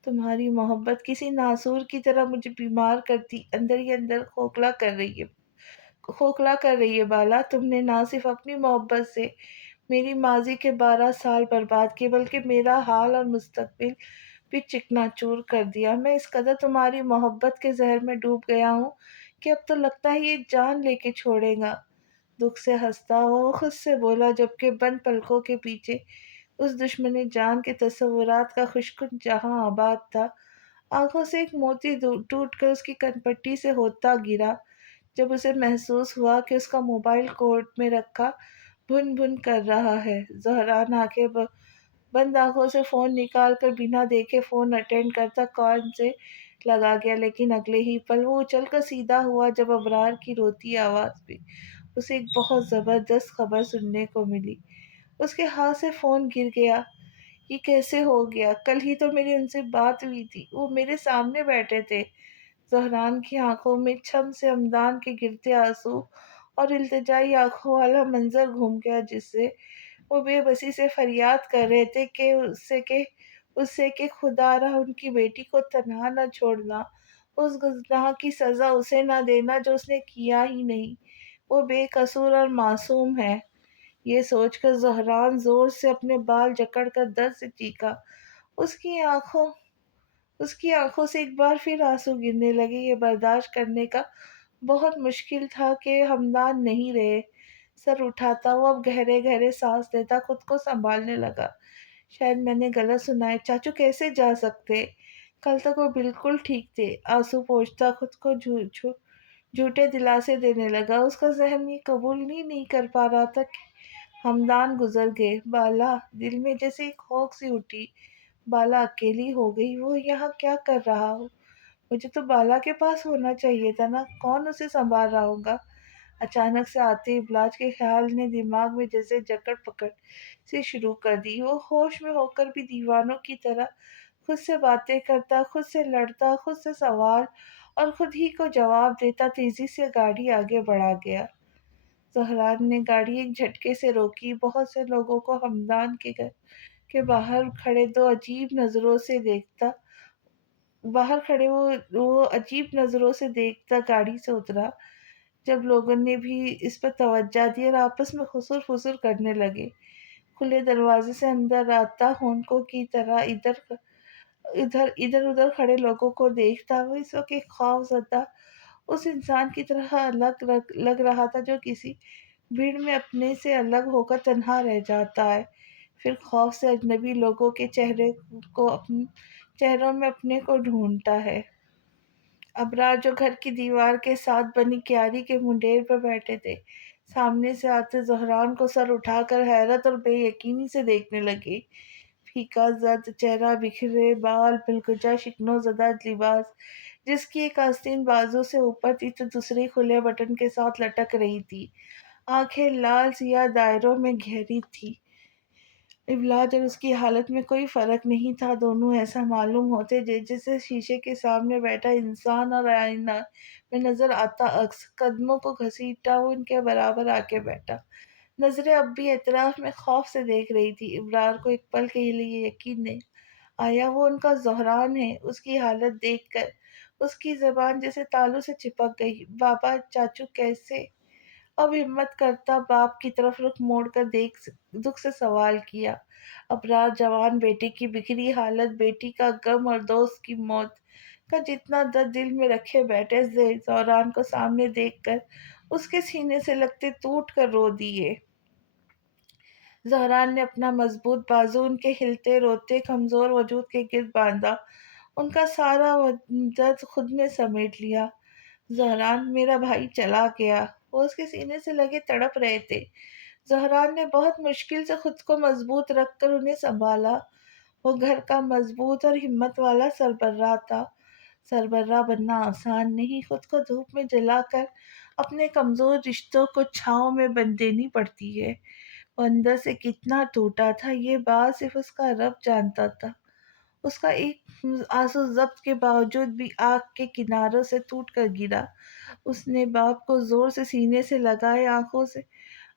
تمہاری محبت کسی ناسور کی طرح مجھے بیمار کرتی، اندر ہی اندر کھوکھلا کر رہی ہے بالا۔ تم نے نہ صرف اپنی محبت سے میری ماضی کے 12 سال برباد کیے، بلکہ میرا حال اور مستقبل بھی چکنا چور کر دیا۔ میں اس قدر تمہاری محبت کے زہر میں ڈوب گیا ہوں کہ اب تو لگتا ہے یہ جان لے کے چھوڑے گا۔ دکھ سے ہنستا ہوا وہ خود سے بولا، جبکہ بند پلکوں کے پیچھے اس دشمن جان کے تصورات کا خشک جہاں آباد تھا۔ آنکھوں سے ایک موتی ٹوٹ کر اس کی کنپٹی سے ہوتا گرا، جب اسے محسوس ہوا کہ اس کا موبائل کوٹ میں رکھا بھن بھن کر رہا ہے۔ زہران بند آنکھوں سے فون نکال کر بنا دیکھے فون اٹینڈ کرتا کان سے لگا گیا، لیکن اگلے ہی پل وہ اچھل کر سیدھا ہوا جب ابرار کی روتی آواز میں اسے ایک بہت زبردست خبر سننے کو ملی۔ اس کے ہاتھ سے فون گر گیا۔ یہ کیسے ہو گیا؟ کل ہی تو میری ان سے بات ہوئی تھی، وہ میرے سامنے بیٹھے تھے۔ زہران کی آنکھوں میں چھم سے ہمدان کے گرتے آنسو اور التجائی آنکھوں والا منظر گھوم گیا، جس سے وہ بے بسی سے فریاد کر رہے تھے کہ اس سے کہ خدا را ان کی بیٹی کو تنہا نہ چھوڑنا، اس گناہ کی سزا اسے نہ دینا جو اس نے کیا ہی نہیں، وہ بے قصور اور معصوم ہے۔ یہ سوچ کر زہران زور سے اپنے بال جکڑ کر درد سے چیخا۔ اس کی آنکھوں اس کی آنکھوں سے ایک بار پھر آنسو گرنے لگے۔ یہ برداشت کرنے کا بہت مشکل تھا کہ ہمدان نہیں رہے۔ سر اٹھاتا وہ اب گہرے گہرے سانس لیتا، خود کو سنبھالنے لگا۔ شاید میں نے غلط سنا ہے، چاچو کیسے جا سکتے؟ کل تک وہ بالکل ٹھیک تھے۔ آنسو پوچھتا خود کو جھوٹے دلاسے دینے لگا۔ اس کا ذہن یہ قبول ہی نہیں کر پا رہا تھا کہ ہمدان گزر گئے۔ بالا دل میں جیسے ایک ہوک سی اٹھی۔ بالا اکیلی ہو گئی، وہ یہاں کیا کر رہا ہو؟ مجھے تو بالا کے پاس ہونا چاہیے تھا نا، کون اسے سنبھال رہا ہوگا؟ اچانک سے آتے ابلاج کے خیال نے دماغ میں جیسے جکڑ پکڑ سے شروع کر دی۔ وہ ہوش میں ہو کر بھی دیوانوں کی طرح خود سے باتیں کرتا، خود سے لڑتا، خود سے سوال اور خود ہی کو جواب دیتا تیزی سے گاڑی آگے بڑھا گیا۔ زہران نے گاڑی ایک جھٹکے سے روکی۔ بہت سے لوگوں کو ہمدان کے گھر کے باہر کھڑے دو عجیب نظروں سے دیکھتا باہر کھڑے وہ عجیب نظروں سے دیکھتا گاڑی سے اترا۔ جب لوگوں نے بھی اس پر توجہ دی اور آپس میں خسر فسر کرنے لگے، کھلے دروازے سے اندر آتا ہونکوں کی طرح ادھر ادھر کھڑے لوگوں کو دیکھتا۔ وہ اس وقت ایک خوف زدہ اس انسان کی طرح لگ رہا تھا جو کسی بھیڑ میں اپنے سے الگ ہو کر تنہا رہ جاتا ہے، پھر خوف سے اجنبی لوگوں کے چہروں میں اپنے کو ڈھونڈتا ہے۔ ابرار جو گھر کی دیوار کے ساتھ بنی کیاری کے منڈیر پر بیٹھے تھے، سامنے سے آتے زہران کو سر اٹھا کر حیرت اور بے یقینی سے دیکھنے لگے۔ پھیکا زرد چہرہ، بکھرے بال، بالکجا شکنوں زدہ لباس جس کی ایک آستین بازو سے اوپر تھی تو دوسری کھلے بٹن کے ساتھ لٹک رہی تھی۔ آنکھیں لال سیاہ دائروں میں گہری تھی۔ ابلاج اور اس کی حالت میں کوئی فرق نہیں تھا، دونوں ایسا معلوم ہوتے جیسے شیشے کے سامنے بیٹھا انسان اور آئینہ میں نظر آتا عکس۔ قدموں کو گھسیٹتا وہ ان کے برابر آ کے بیٹھا۔ نظریں اب بھی اطراف میں خوف سے دیکھ رہی تھی۔ ابرار کو ایک پل کے لیے یقین نہیں آیا وہ ان کا زہران ہے۔ اس کی حالت دیکھ کر اس کی زبان جیسے تالو سے چپک گئی۔ بابا، چاچو کیسے؟ اب ہمت کرتا باپ کی طرف رخ موڑ کر دکھ سے سوال کیا۔ ابرار جوان بیٹے کی بکھری حالت، بیٹی کا غم اور دوست کی موت کا جتنا درد دل میں رکھے بیٹھے تھے، زہران کو سامنے دیکھ کر اس کے سینے سے لگتے ٹوٹ کر رو دیے۔ زہران نے اپنا مضبوط بازو ان کے ہلتے روتے کمزور وجود کے گرد باندھا، ان کا سارا درد خود میں سمیٹ لیا۔ زہران، میرا بھائی چلا گیا۔ وہ اس کے سینے سے لگے تڑپ رہے تھے۔ زہران نے بہت مشکل سے خود کو مضبوط رکھ کر انہیں سنبھالا۔ وہ گھر کا مضبوط اور ہمت والا سربراہ تھا۔ سربراہ بننا آسان نہیں، خود کو دھوپ میں جلا کر اپنے کمزور رشتوں کو چھاؤں میں دینی پڑتی ہے۔ وہ اندر سے کتنا ٹوٹا تھا یہ بات صرف اس کا رب جانتا تھا۔ اس کا ایک آنسو ضبط کے باوجود بھی آنکھ کے کناروں سے ٹوٹ کر گرا۔ اس نے باپ کو زور سے سینے سے لگائے، آنکھوں سے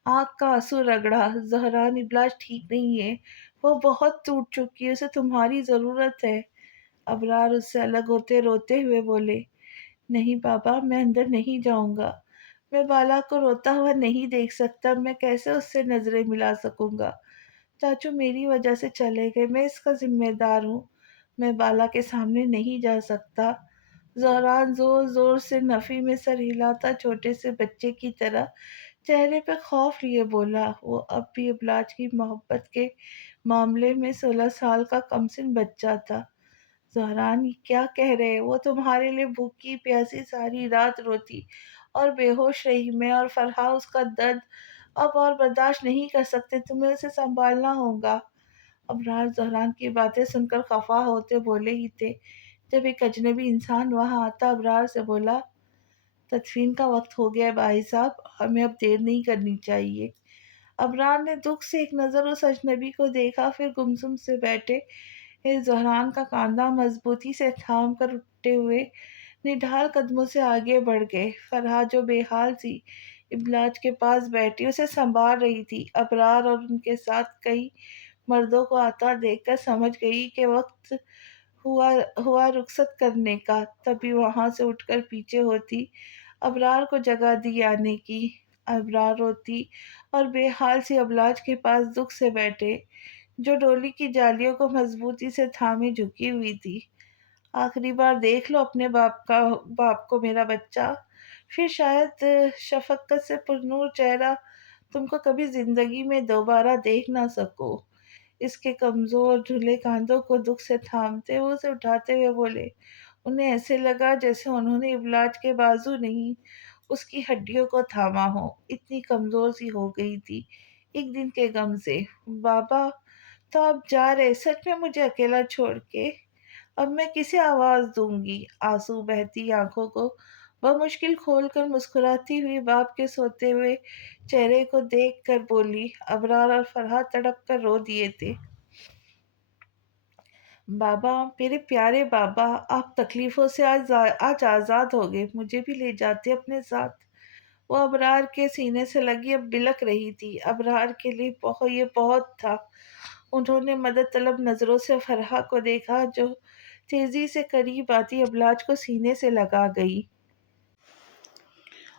آنکھ کا آنسو رگڑا۔ زہران، ابلاج ٹھیک نہیں ہے، وہ بہت ٹوٹ چکی ہے، اسے تمہاری ضرورت ہے۔ ابرار اس سے الگ ہوتے روتے ہوئے بولے، نہیں بابا، میں اندر نہیں جاؤں گا، میں بالا کو روتا ہوا نہیں دیکھ سکتا، میں کیسے اس سے نظریں ملا سکوں گا؟ چاچو میری وجہ سے چلے گئے، میں اس کا ذمہ دار ہوں، میں بالا کے سامنے نہیں جا سکتا۔ زہران زور زور سے نفی میں سر ہلاتا چھوٹے سے بچے کی طرح چہرے پہ خوف لیے بولا۔ وہ اب بھی ابلاج کی محبت کے معاملے میں 16 سال کا کمسن بچہ تھا۔ زہران، یہ کیا کہہ رہے؟ وہ تمہارے لیے بھوکی پیاسی ساری رات روتی اور بے ہوش رہی، میں اور فرحہ اس کا درد اب اور برداشت نہیں کر سکتے، تمہیں اسے سنبھالنا ہوگا۔ ابرار زہران کی باتیں سن کر خفا ہوتے بولے ہی تھے، جب ایک اجنبی انسان وہاں آتا ابرار سے بولا، تدفین کا وقت ہو گیا ہے بھائی صاحب، ہمیں اب دیر نہیں کرنی چاہیے۔ ابرار نے دکھ سے ایک نظر اس اجنبی کو دیکھا، پھر گمسم سے بیٹھے زہران کا کاندھا مضبوطی سے تھام کر اٹھتے ہوئے نڈھال قدموں سے آگے بڑھ گئے۔ فرحہ جو بے حال سی ابلاج کے پاس بیٹھی اسے سنبھال رہی تھی۔ ابرار اور ان کے ساتھ کئی مردوں کو آتا دیکھ کر سمجھ گئی کہ وقت ہوا رخصت کرنے کا، تبھی وہاں سے اٹھ کر پیچھے ہوتی ابرار کو جگہ دی آنے کی۔ ابرار روتی اور بے حال سی ابلاج کے پاس دکھ سے بیٹھے، جو ڈولی کی جالیوں کو مضبوطی سے تھامے جھکی ہوئی تھی۔ آخری بار دیکھ لو اپنے باپ کو میرا بچہ، پھر شاید شفقت سے پرنور چہرہ تم کو کبھی زندگی میں دوبارہ دیکھ نہ سکو۔ اس کے کمزور جھولے کاندھوں کو دکھ سے تھامتے وہ اسے اٹھاتے ہوئے بولے۔ انہیں ایسے لگا جیسے انہوں نے ابلاج کے بازو نہیں، اس کی ہڈیوں کو تھاما ہو، اتنی کمزور سی ہو گئی تھی ایک دن کے غم سے۔ بابا، تو آپ جا رہے سچ میں مجھے اکیلا چھوڑ کے؟ اب میں کسے آواز دوں گی؟ آنسو بہتی آنکھوں کو بمشکل کھول کر مسکراتی ہوئی باپ کے سوتے ہوئے چہرے کو دیکھ کر بولی۔ ابرار اور فرحات تڑپ کر رو دیے تھے۔ بابا، میرے پیارے بابا، آپ تکلیفوں سے آج آزاد ہو گئے، مجھے بھی لے جاتے اپنے ساتھ۔ وہ ابرار کے سینے سے لگی اب بلک رہی تھی۔ ابرار کے لیے یہ بہت تھا۔ انہوں نے مدد طلب نظروں سے فرحہ کو دیکھا جو تیزی سے قریب آتی ابلاج کو سینے سے لگا گئی۔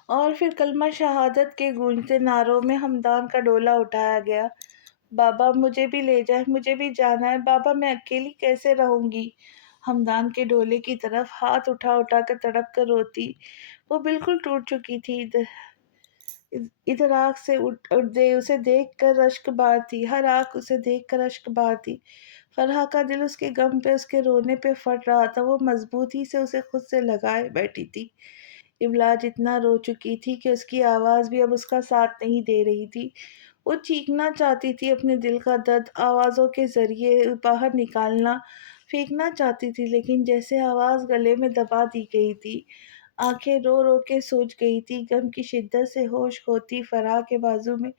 اور پھر کلمہ شہادت کے گونجتے نعروں میں ہمدان کا ڈولا اٹھایا گیا۔ بابا، مجھے بھی لے جائیں، مجھے بھی جانا ہے بابا، میں اکیلی کیسے رہوں گی؟ ہمدان کے ڈولے کی طرف ہاتھ اٹھا اٹھا کر تڑپ کر روتی۔ وہ بالکل ٹوٹ چکی تھی۔ ادھر آنکھ سے اٹھ دے اسے دیکھ کر اشک بارتی، ہر آنکھ اسے دیکھ کر اشک بارتی۔ فرحہ کا دل اس کے غم پہ، اس کے رونے پہ پھٹ رہا تھا۔ وہ مضبوطی سے اسے خود سے لگائے بیٹھی تھی۔ ابلاج اتنا رو چکی تھی کہ اس کی آواز بھی اب اس کا ساتھ نہیں دے رہی تھی۔ وہ چیخنا چاہتی تھی، اپنے دل کا درد آوازوں کے ذریعے باہر نکالنا، پھینکنا چاہتی تھی، لیکن جیسے آواز گلے میں دبا دی گئی تھی۔ آنکھیں رو رو کے سوج گئی تھی، غم کی شدت سے ہوش کھوتی فرحہ کے بازو میں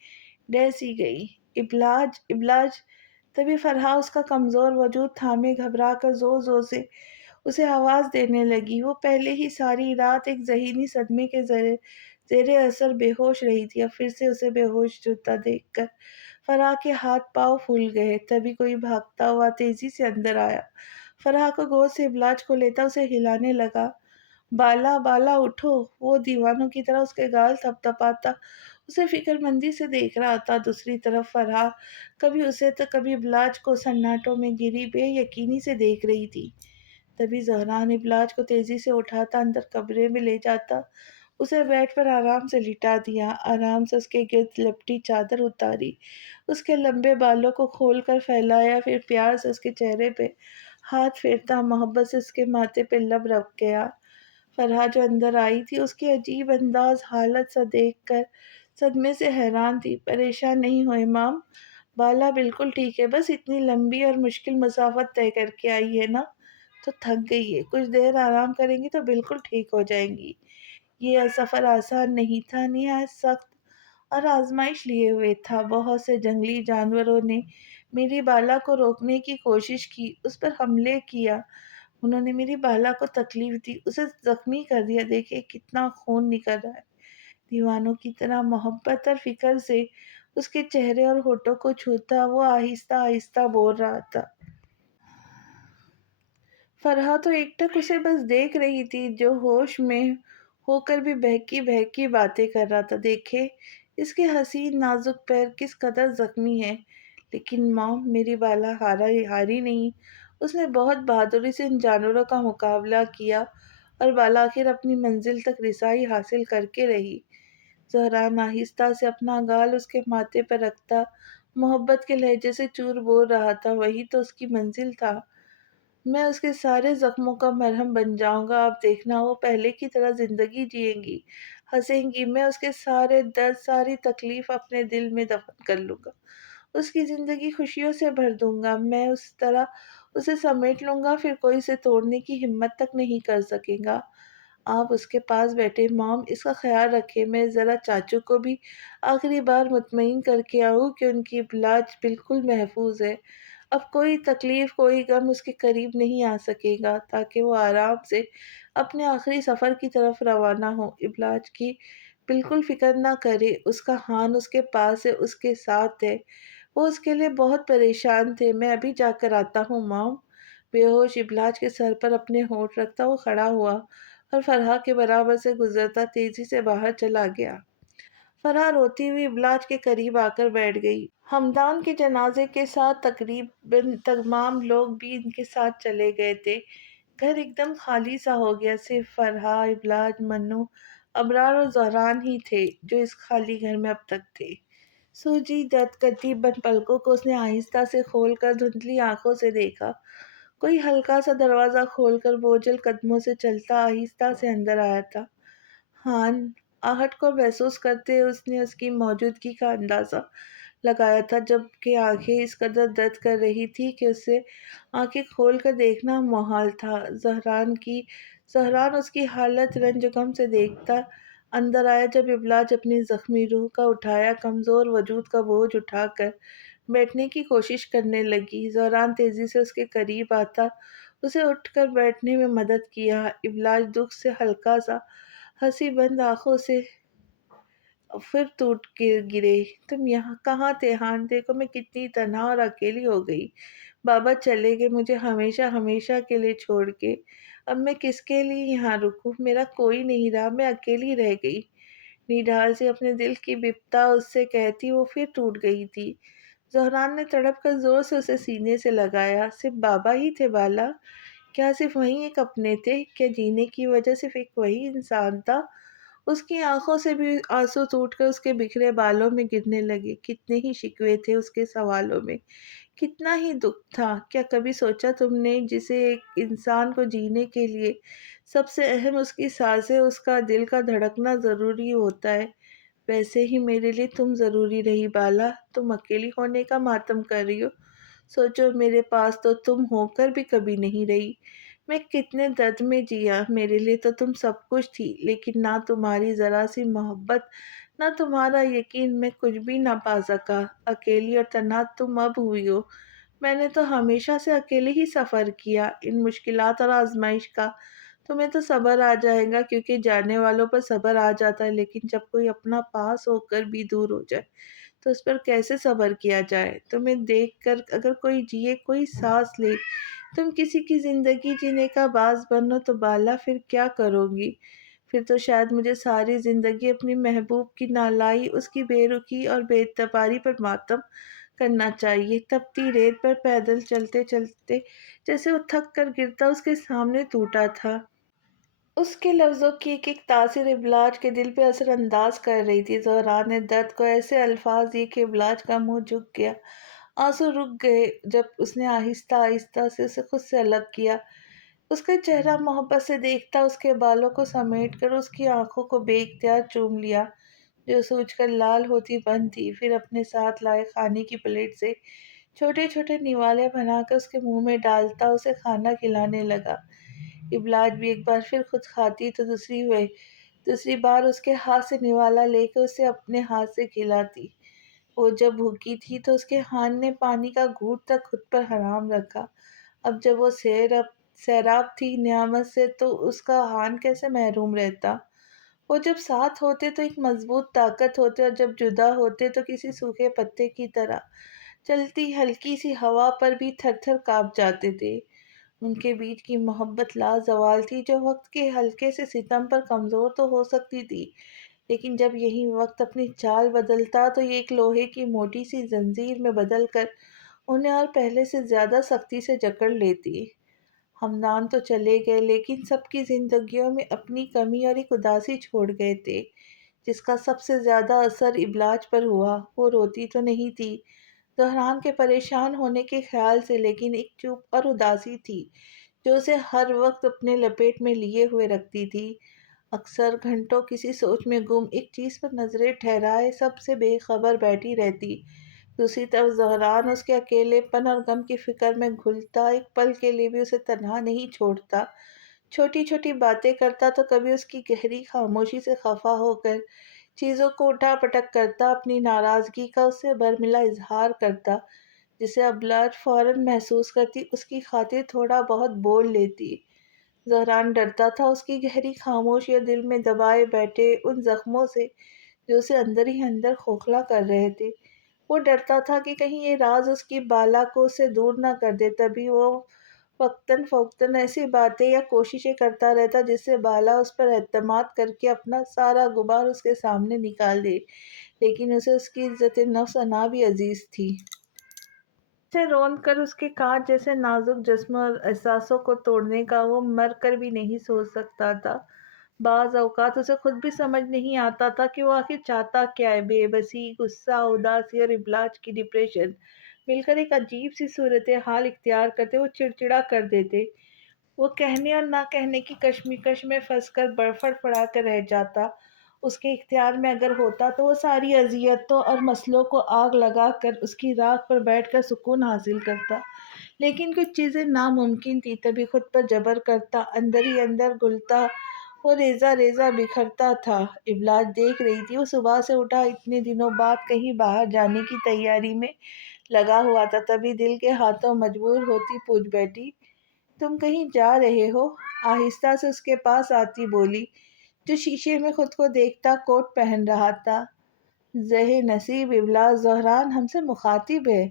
ڈہ سی گئی۔ ابلاج، ابلاج! تبھی فرحہ اس کا کمزور وجود تھامے گھبرا کر زور زور سے اسے آواز دینے لگی۔ وہ پہلے ہی ساری رات ایک ذہنی صدمے کے زیر اثر بے ہوش رہی تھی۔ اب پھر سے اسے بے ہوش ہوتا دیکھ کر فرحہ کے ہاتھ پاؤں پھول گئے۔ تبھی کوئی بھاگتا ہوا تیزی سے اندر آیا۔ فرحہ کو گود سے ابلاج کو لیتا اسے ہلانے لگا۔ بالا، بالا اٹھو! وہ دیوانوں کی طرح اس کے گال تھپ تھپاتا اسے فکر مندی سے دیکھ رہا تھا۔ دوسری طرف فرحہ کبھی اسے تو کبھی ابلاج کو سناٹوں میں گری بے یقینی سے دیکھ رہی تھی۔ تبھی زہرا نے ابلاج کو تیزی سے اٹھاتا اندر کمرے میں لے جاتا اسے بیڈ پر آرام سے لٹا دیا، آرام سے اس کے گرد لپٹی چادر اتاری، اس کے لمبے بالوں کو کھول کر پھیلایا، پھر پیار سے اس کے چہرے پہ ہاتھ پھیرتا محبت سے اس کے ماتھے پہ لب رکھ گیا۔ فرحہ جو اندر آئی تھی اس کی عجیب انداز حالت سا دیکھ کر صدمے سے حیران تھی۔ پریشان نہیں ہوئے مام، بالا بالکل ٹھیک ہے، بس اتنی لمبی اور مشکل مسافت طے کر کے آئی ہے نا تو تھک گئی ہے، کچھ دیر آرام کریں گی تو بالکل ٹھیک ہو جائیں گی۔ یہ سفر آسان نہیں تھا، نہایت سخت اور آزمائش لیے ہوئے تھا۔ بہت سے جنگلی جانوروں نے میری بالا کو روکنے کی کوشش کی، اس پر حملے کیا، انہوں نے میری بالا کو تکلیف دی، اسے زخمی کر دیا، دیکھے کتنا خون نکل رہا ہے۔ دیوانوں کی طرح محبت اور فکر سے اس کے چہرے اور ہونٹوں کو چھوتا وہ آہستہ آہستہ بول رہا تھا۔ فرحہ تو ایکٹک اسے بس دیکھ رہی تھی، جو ہوش میں ہو کر بھی بہکی بہکی باتیں کر رہا تھا۔ دیکھے اس کے حسین نازک پیر کس قدر زخمی ہیں، لیکن ماں، میری بالا ہاری نہیں، اس نے بہت بہادری سے ان جانوروں کا مقابلہ کیا اور بالآخر اپنی منزل تک رسائی حاصل کر کے رہی۔ زہرا آہستہ سے اپنا گال اس کے ماتھے پر رکھتا محبت کے لہجے سے چور بول رہا تھا، وہی تو اس کی منزل تھا، میں اس کے سارے زخموں کا مرہم بن جاؤں گا، آپ دیکھنا وہ پہلے کی طرح زندگی جئیں گی، ہنسیں گی، میں اس کے سارے درد، ساری تکلیف اپنے دل میں دفن کر لوں گا، اس کی زندگی خوشیوں سے بھر دوں گا، میں اس طرح اسے سمیٹ لوں گا پھر کوئی اسے توڑنے کی ہمت تک نہیں کر سکے گا۔ آپ اس کے پاس بیٹھے مام، اس کا خیال رکھیں، میں ذرا چاچو کو بھی آخری بار مطمئن کر کے آؤں کہ ان کی علاج بالکل محفوظ ہے، اب کوئی تکلیف کوئی غم اس کے قریب نہیں آ سکے گا، تاکہ وہ آرام سے اپنے آخری سفر کی طرف روانہ ہو۔ ابلاج کی بالکل فکر نہ کرے، اس کا ہان اس کے پاس ہے، اس کے ساتھ ہے، وہ اس کے لیے بہت پریشان تھے، میں ابھی جا کر آتا ہوں مام۔ بے ہوش ابلاج کے سر پر اپنے ہونٹ رکھتا وہ کھڑا ہوا اور فرحہ کے برابر سے گزرتا تیزی سے باہر چلا گیا۔ فرحہ روتی ہوئی ابلاج کے قریب آ کر بیٹھ گئی۔ ہمدان کے جنازے کے ساتھ تقریباً تمام لوگ بھی ان کے ساتھ چلے گئے تھے۔ گھر ایک دم خالی سا ہو گیا، صرف فرحہ، ابلاج، منو، ابرار اور زہران ہی تھے جو اس خالی گھر میں اب تک تھے۔ سوجی درد کرتی بند پلکوں کو اس نے آہستہ سے کھول کر دھندلی آنکھوں سے دیکھا۔ کوئی ہلکا سا دروازہ کھول کر بوجھل قدموں سے چلتا آہستہ سے اندر آیا تھا۔ ہان آہٹ کو محسوس کرتے اس نے اس کی موجودگی کا اندازہ لگایا تھا، جب کہ آنکھیں اس قدر درد کر رہی تھی کہ اسے آنکھیں کھول کر دیکھنا محال تھا۔ زہران اس کی حالت رنج غم سے دیکھتا اندر آیا جب ابلاج اپنی زخمی روح کا اٹھایا کمزور وجود کا بوجھ اٹھا کر بیٹھنے کی کوشش کرنے لگی۔ زہران تیزی سے اس کے قریب آتا اسے اٹھ کر بیٹھنے میں مدد کیا۔ ابلاج دکھ سے ہلکا سا ہنسی بند آنکھوں سے پھر ٹوٹ گرے۔ تم یہاں کہاں تھے ہان؟ دیکھو میں کتنی تنہا اور اکیلی ہو گئی۔ بابا چلے گئے مجھے ہمیشہ ہمیشہ کے لیے چھوڑ کے۔ اب میں کس کے لیے یہاں رکوں؟ میرا کوئی نہیں رہا، میں اکیلی رہ گئی۔ نڈال سے اپنے دل کی بپتا اس سے کہتی وہ پھر ٹوٹ گئی تھی۔ زہران نے تڑپ کر زور سے اسے سینے سے لگایا۔ صرف بابا ہی تھے بالا؟ کیا صرف وہی ایک اپنے تھے؟ کیا جینے کی وجہ صرف ایک وہی انسان تھا؟ اس کی آنکھوں سے بھی آنسو ٹوٹ کر اس کے بکھرے بالوں میں گرنے لگے۔ کتنے ہی شکوے تھے اس کے سوالوں میں، کتنا ہی دکھ تھا۔ کیا کبھی سوچا تم نے جسے ایک انسان کو جینے کے لیے سب سے اہم اس کی سانسیں، اس کا دل کا دھڑکنا ضروری ہوتا ہے، ویسے ہی میرے لیے تم ضروری رہی بالا؟ تم اکیلی ہونے کا ماتم کر رہی ہو؟ سوچو میرے پاس تو تم ہو کر بھی کبھی نہیں رہی۔ میں کتنے درد میں جیا، میرے لیے تو تم سب کچھ تھی، لیکن نہ تمہاری ذرا سی محبت، نہ تمہارا یقین، میں کچھ بھی نہ پا سکا۔ اکیلی اور تنہا تم اب ہوئی ہو، میں نے تو ہمیشہ سے اکیلے ہی سفر کیا ان مشکلات اور آزمائش کا۔ تمہیں تو صبر آ جائے گا کیونکہ جانے والوں پر صبر آ جاتا ہے، لیکن جب کوئی اپنا پاس ہو کر بھی دور ہو جائے تو اس پر کیسے صبر کیا جائے؟ تمہیں دیکھ کر اگر کوئی جیے، کوئی سانس لے، تم کسی کی زندگی جینے کا باعث بنو تو بالا پھر کیا کرو گی؟ پھر تو شاید مجھے ساری زندگی اپنی محبوب کی نالائی، اس کی بے رخی اور بے اعتباری پر ماتم کرنا چاہیے۔ تپتی ریت پر پیدل چلتے چلتے جیسے وہ تھک کر گرتا اس کے سامنے ٹوٹا تھا۔ اس کے لفظوں کی ایک ایک تاثیر ابلاج کے دل پہ اثر انداز کر رہی تھی۔ زہرا نے درد کو ایسے الفاظ دیے کہ ابلاج کا منہ جھک گیا، آنسو رک گئے جب اس نے آہستہ آہستہ سے اسے خود سے الگ کیا۔ اس کا چہرہ محبت سے دیکھتا اس کے بالوں کو سمیٹ کر اس کی آنکھوں کو بے اختیار چوم لیا جو سوج کر لال ہوتی بند تھی، پھر اپنے ساتھ لائے کھانے کی پلیٹ سے چھوٹے چھوٹے نوالے بنا کر اس کے منہ میں ڈالتا اسے کھانا کھلانے لگا۔ ابلاج بھی ایک بار پھر خود کھاتی تو دوسری بار اس کے ہاتھ سے نوالا لے کے اسے اپنے ہاتھ سے کھلاتی۔ وہ جب بھوکی تھی تو اس کے ہان نے پانی کا گھونٹ تک خود پر حرام رکھا، اب جب وہ سیراب تھی نعمت سے تو اس کا ہان کیسے محروم رہتا؟ وہ جب ساتھ ہوتے تو ایک مضبوط طاقت ہوتے، اور جب جدا ہوتے تو کسی سوکھے پتے کی طرح چلتی ہلکی سی ہوا پر بھی تھر تھر کانپ جاتے تھے۔ ان کے بیچ کی محبت لازوال تھی جو وقت کے ہلکے سے ستم پر کمزور تو ہو سکتی تھی، لیکن جب یہی وقت اپنی چال بدلتا تو یہ ایک لوہے کی موٹی سی زنجیر میں بدل کر انہیں اور پہلے سے زیادہ سختی سے جکڑ لیتی۔ ہمدان تو چلے گئے لیکن سب کی زندگیوں میں اپنی کمی اور ایک اداسی چھوڑ گئے تھے جس کا سب سے زیادہ اثر ابلاج پر ہوا۔ وہ روتی تو نہیں تھی زہران کے پریشان ہونے کے خیال سے، لیکن ایک چپ اور اداسی تھی جو اسے ہر وقت اپنے لپیٹ میں لیے ہوئے رکھتی تھی۔ اکثر گھنٹوں کسی سوچ میں گم، ایک چیز پر نظریں ٹھہرائے سب سے بے خبر بیٹھی رہتی۔ دوسری طرف زہران اس کے اکیلے پن اور غم کی فکر میں گھلتا ایک پل کے لیے بھی اسے تنہا نہیں چھوڑتا۔ چھوٹی چھوٹی باتیں کرتا تو کبھی اس کی گہری خاموشی سے خفا ہو کر چیزوں کو اٹھا پٹک کرتا، اپنی ناراضگی کا اس سے برملا اظہار کرتا جسے ابلاج فوراً محسوس کرتی، اس کی خاطر تھوڑا بہت بول لیتی۔ زہران ڈرتا تھا اس کی گہری خاموشی اور دل میں دبائے بیٹھے ان زخموں سے جو اسے اندر ہی اندر کھوکھلا کر رہے تھے۔ وہ ڈرتا تھا کہ کہیں یہ راز اس کی بالا کو اس سے دور نہ کر دے، تبھی وہ وقتاً فوقتاً ایسی باتیں یا کوششیں کرتا رہتا جس سے بالا اس پر اعتماد کر کے اپنا سارا غبار اس کے سامنے نکال دے، لیکن اسے اس کی عزت نفس انا بھی عزیز تھی۔ سے رون کر اس کے کانچ جیسے نازک جسم اور احساسوں کو توڑنے کا وہ مر کر بھی نہیں سوچ سکتا تھا۔ بعض اوقات اسے خود بھی سمجھ نہیں آتا تھا کہ وہ آخر چاہتا کیا ہے۔ بے بسی، غصہ، اداسی اور ابلاج کی ڈپریشن مل کر ایک عجیب سی صورتحال اختیار کرتے، وہ چڑچڑا کر دیتے۔ وہ کہنے اور نہ کہنے کی کشمکش میں پھنس کر فڑفڑا کر رہ جاتا۔ اس کے اختیار میں اگر ہوتا تو وہ ساری اذیتوں اور مسئلوں کو آگ لگا کر اس کی راکھ پر بیٹھ کر سکون حاصل کرتا، لیکن کچھ چیزیں ناممکن تھی۔ تبھی خود پر جبر کرتا، اندر ہی اندر گلتا، وہ ریزہ ریزہ بکھرتا تھا۔ ابلاج دیکھ رہی تھی، وہ صبح سے اٹھا اتنے دنوں بعد کہیں باہر جانے کی تیاری میں لگا ہوا تھا، تبھی دل کے ہاتھوں مجبور ہوتی پوچھ بیٹھی، تم کہیں جا رہے ہو؟ آہستہ سے اس کے پاس آتی بولی، جو شیشے میں خود کو دیکھتا کوٹ پہن رہا تھا۔ زہ نصیب ابلاج، زہران ہم سے مخاطب ہے۔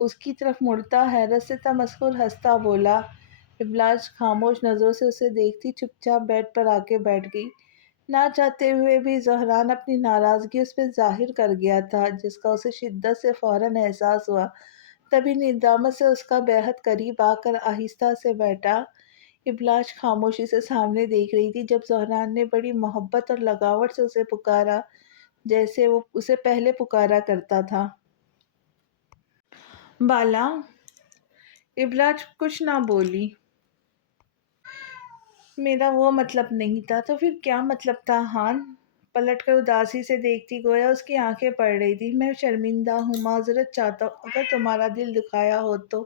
اس کی طرف مڑتا حیرت سے تمسخر ہنستا بولا۔ ابلاج خاموش نظروں سے اسے دیکھتی چپ چاپ بیڈ پر آ کے بیٹھ گئی۔ نہ چاہتے ہوئے بھی زہران اپنی ناراضگی اس پہ ظاہر کر گیا تھا، جس کا اسے شدت سے فوراً احساس ہوا۔ تبھی ندامت سے اس کا بے حد قریب آ کر آہستہ سے بیٹھا۔ ابلاج خاموشی سے سامنے دیکھ رہی تھی، جب زہران نے بڑی محبت اور لگاوٹ سے اسے پکارا، جیسے وہ اسے پہلے پکارا کرتا تھا۔ بالا! ابلاج کچھ نہ بولی۔ میرا وہ مطلب نہیں تھا۔ تو پھر کیا مطلب تھا ہان؟ پلٹ کر اداسی سے دیکھتی، گویا اس کی آنکھیں پڑ رہی تھی۔ میں شرمندہ ہوں، معذرت چاہتا ہوں اگر تمہارا دل دکھایا ہو تو،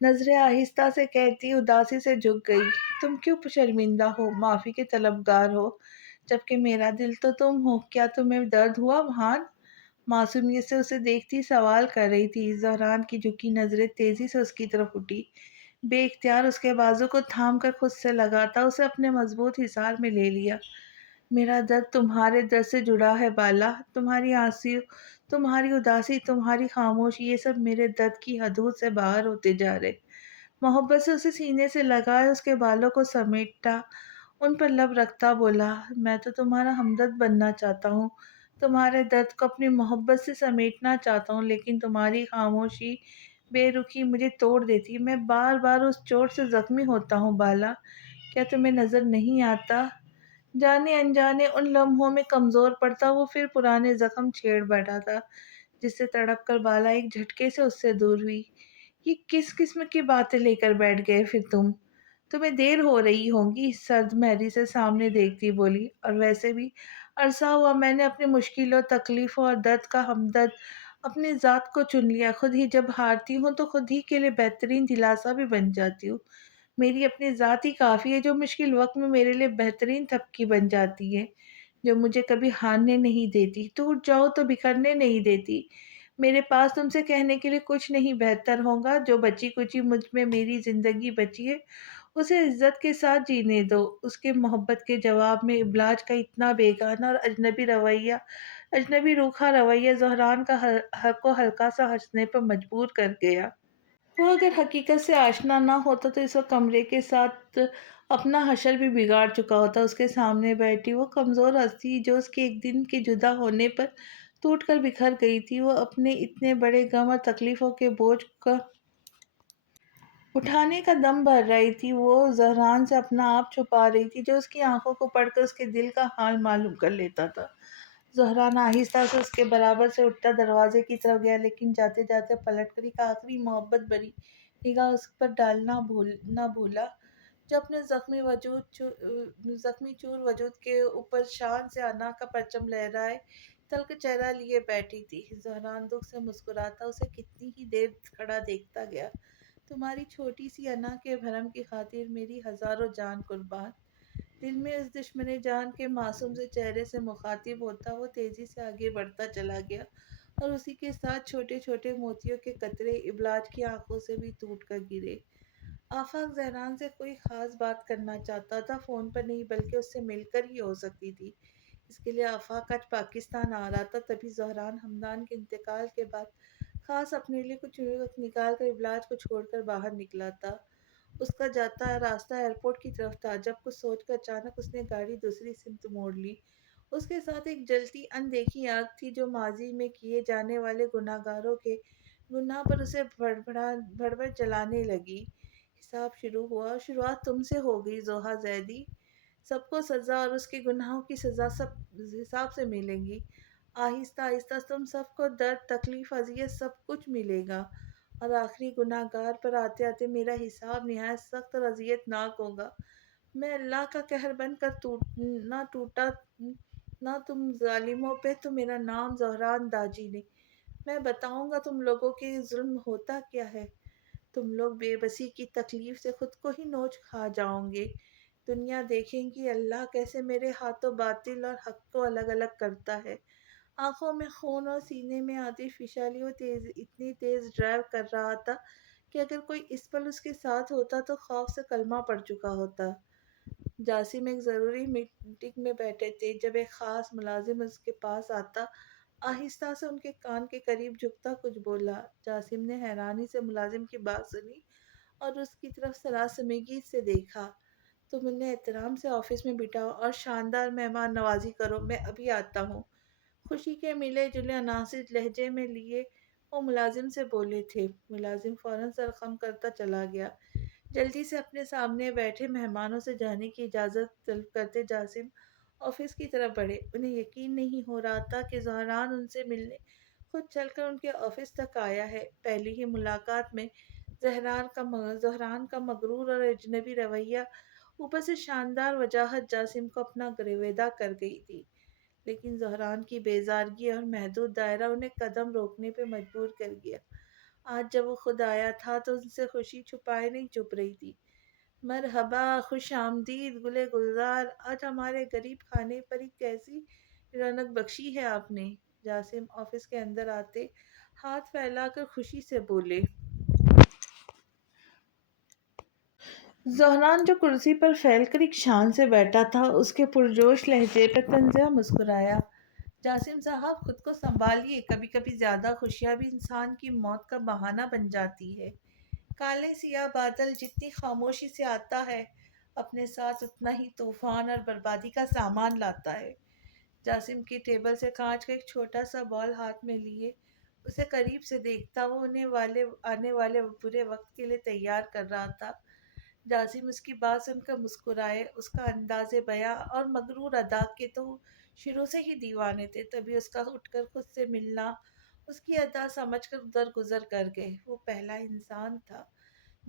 نظریں آہستہ سے کہتی اداسی سے جھک گئی۔ تم کیوں شرمندہ ہو، معافی کے طلبگار ہو، جبکہ میرا دل تو تم ہو۔ کیا تمہیں درد ہوا ہان؟ معصومیت سے اسے دیکھتی سوال کر رہی تھی۔ زہران کی جھکی نظریں تیزی سے اس کی طرف اٹھی، بے اختیار اس کے بازو کو تھام کر خود سے لگاتا اسے اپنے مضبوط حصار میں لے لیا۔ میرا درد تمہارے درد سے جڑا ہے بالا، تمہاری آنسو، تمہاری اداسی، تمہاری خاموشی، یہ سب میرے درد کی حدود سے باہر ہوتے جا رہے۔ محبت سے اسے سینے سے لگائے، اس کے بالوں کو سمیٹا، ان پر لب رکھتا بولا، میں تو تمہارا ہمدرد بننا چاہتا ہوں، تمہارے درد کو اپنی محبت سے سمیٹنا چاہتا ہوں، لیکن تمہاری خاموشی، بے رخی مجھے توڑ دیتی ہے۔ میں بار بار اس چوٹ سے زخمی ہوتا ہوں بالا، کیا تمہیں نظر نہیں آتا؟ جانے انجانے ان لمحوں میں کمزور پڑتا، وہ پھر پرانے زخم چھیڑ بیٹھا تھا، جس سے تڑپ کر بالا ایک جھٹکے سے اس سے دور ہوئی۔ یہ کس قسم کی باتیں لے کر بیٹھ گئے پھر تمہیں دیر ہو رہی ہوگی، سرد مہری سے سامنے دیکھتی بولی، اور ویسے بھی عرصہ ہوا میں نے اپنی مشکلوں، تکلیفوں اور درد کا ہمدرد اپنی ذات کو چن لیا۔ خود ہی جب ہارتی ہوں تو خود ہی کے لیے بہترین دلاسا بھی بن جاتی ہوں۔ میری اپنی ذات ہی کافی ہے، جو مشکل وقت میں میرے لیے بہترین تھپکی بن جاتی ہے، جو مجھے کبھی ہارنے نہیں دیتی، ٹوٹ جاؤ تو بکھرنے نہیں دیتی۔ میرے پاس تم سے کہنے کے لیے کچھ نہیں، بہتر ہوگا جو بچی کچی مجھ میں میری زندگی بچی ہے اسے عزت کے ساتھ جینے دو۔ اس کے محبت کے جواب میں ابلاج کا اتنا بیگانہ اور اجنبی روکھا رویہ زہران کا کو ہلکا سا ہنسنے پر مجبور کر گیا۔ وہ اگر حقیقت سے آشنا نہ ہوتا تو اس وقت کمرے کے ساتھ اپنا حشر بھی بگاڑ چکا ہوتا۔ اس کے سامنے بیٹھی وہ کمزور ہستی، جو اس کے ایک دن کے جدا ہونے پر ٹوٹ کر بکھر گئی تھی، وہ اپنے اتنے بڑے غم اور تکلیفوں کے بوجھ کا اٹھانے کا دم بھر رہی تھی۔ وہ زہران سے اپنا آپ چھپا رہی تھی، جو اس کی آنکھوں کو پڑھ کر اس کے دل کا حال معلوم کر لیتا تھا۔ زہران آہستہ سے اس کے برابر سے اٹھتا دروازے کی طرف گیا، لیکن جاتے جاتے پلٹ کر ایک آخری محبت بھری نگاہ اس پر ڈالنا نہ بھولا، جو اپنے زخمی چور وجود کے اوپر شان سے انا کا پرچم لہرائے تلخ چہرہ لیے بیٹھی تھی۔ زہران دکھ سے مسکراتا اسے کتنی ہی دیر کھڑا دیکھتا گیا۔ تمہاری چھوٹی سی انا کے بھرم کی خاطر میری ہزاروں جان قربان۔ دل میں اس دشمن جان کے معصوم سے چہرے سے مخاطب ہوتا وہ تیزی سے آگے بڑھتا چلا گیا، اور اسی کے ساتھ چھوٹے چھوٹے موتیوں کے قطرے ابلاج کی آنکھوں سے بھی ٹوٹ کر گرے۔ آفاق زہران سے کوئی خاص بات کرنا چاہتا تھا، فون پر نہیں بلکہ اس سے مل کر ہی ہو سکتی تھی۔ اس کے لیے آفاق آج پاکستان آ رہا تھا، تبھی زہران ہمدان کے انتقال کے بعد خاص اپنے لیے کچھ وقت نکال کر ابلاج کو چھوڑ کر باہر نکلا تھا۔ اس کا جاتا راستہ ایئرپورٹ کی طرف تھا، جب کچھ سوچ کر اچانک اس نے گاڑی دوسری سمت موڑ لی۔ اس کے ساتھ ایک جلتی اندیکھی آگ تھی، جو ماضی میں کیے جانے والے گناہگاروں کے گناہ پر اسے بڑبڑ چلانے لگی۔ حساب شروع ہوا، شروعات تم سے ہو گئی زوہا زیدی، سب کو سزا اور اس کے گناہوں کی سزا سب حساب سے ملیں گی۔ آہستہ آہستہ تم سب کو درد، تکلیف، اذیت سب کچھ ملے گا، اور آخری گناہ گار پر آتے آتے میرا حساب نہایت سخت اور اذیت ناک ہوگا۔ میں اللہ کا قہر بن کر نہ ٹوٹا نہ تم ظالموں پہ تو میرا نام زہران داجی نے۔ میں بتاؤں گا تم لوگوں کے ظلم ہوتا کیا ہے۔ تم لوگ بے بسی کی تکلیف سے خود کو ہی نوچ کھا جاؤں گے۔ دنیا دیکھیں گی اللہ کیسے میرے ہاتھوں باطل اور حق کو الگ الگ کرتا ہے۔ آنکھوں میں خون اور سینے میں آتش فشانی، وہ اتنی تیز ڈرائیو کر رہا تھا کہ اگر کوئی اس پل اس کے ساتھ ہوتا تو خوف سے کلمہ پڑ چکا ہوتا۔ جاسم ایک ضروری میٹنگ میں بیٹھے تھے جب ایک خاص ملازم اس کے پاس آتا، آہستہ سے ان کے کان کے قریب جھکتا کچھ بولا۔ جاسم نے حیرانی سے ملازم کی بات سنی اور اس کی طرف سراسیمگی سے دیکھا۔ تم انہیں احترام سے آفس میں بٹھاؤ اور شاندار مہمان نوازی کرو، میں ابھی آتا ہوں۔ خوشی کے ملے جلے عناصر لہجے میں لیے وہ ملازم سے بولے تھے۔ ملازم فوراً سر خم کرتا چلا گیا۔ جلدی سے اپنے سامنے بیٹھے مہمانوں سے جانے کی اجازت طلب کرتے جاسم آفس کی طرف بڑھے۔ انہیں یقین نہیں ہو رہا تھا کہ زہران ان سے ملنے خود چل کر ان کے آفس تک آیا ہے۔ پہلی ہی ملاقات میں زہران کا مغرور اور اجنبی رویہ، اوپر سے شاندار وجاہت، جاسم کو اپنا گرویدہ کر گئی تھی، لیکن زہران کی بیزارگی اور محدود دائرہ انہیں قدم روکنے پہ مجبور کر گیا۔ آج جب وہ خود آیا تھا تو ان سے خوشی چھپائے نہیں چھپ رہی تھی۔ مرحبا، خوش آمدید گلے گلزار، آج ہمارے غریب خانے پر ہی کیسی رونق بخشی ہے آپ نے۔ جاسم آفس کے اندر آتے ہاتھ پھیلا کر خوشی سے بولے۔ زہران جو کرسی پر پھیل کر ایک شان سے بیٹھا تھا، اس کے پرجوش لہجے پہ طنزیہ مسکرایا۔ جاسم صاحب خود کو سنبھالیے، کبھی کبھی زیادہ خوشیاں بھی انسان کی موت کا بہانہ بن جاتی ہے۔ کالے سیاہ بادل جتنی خاموشی سے آتا ہے، اپنے ساتھ اتنا ہی طوفان اور بربادی کا سامان لاتا ہے۔ جاسم کی ٹیبل سے کانچ کا ایک چھوٹا سا بال ہاتھ میں لیے اسے قریب سے دیکھتا، وہ آنے والے برے وقت کے لیے تیار کر رہا تھا۔ جاسم اس کی بات سن کر مسکرائے۔ اس کا انداز بیاں اور مغرور ادا کے تو شروع سے ہی دیوانے تھے، تبھی اس کا اٹھ کر خود سے ملنا اس کی ادا سمجھ کر ادھر گزر کر گئے۔ وہ پہلا انسان تھا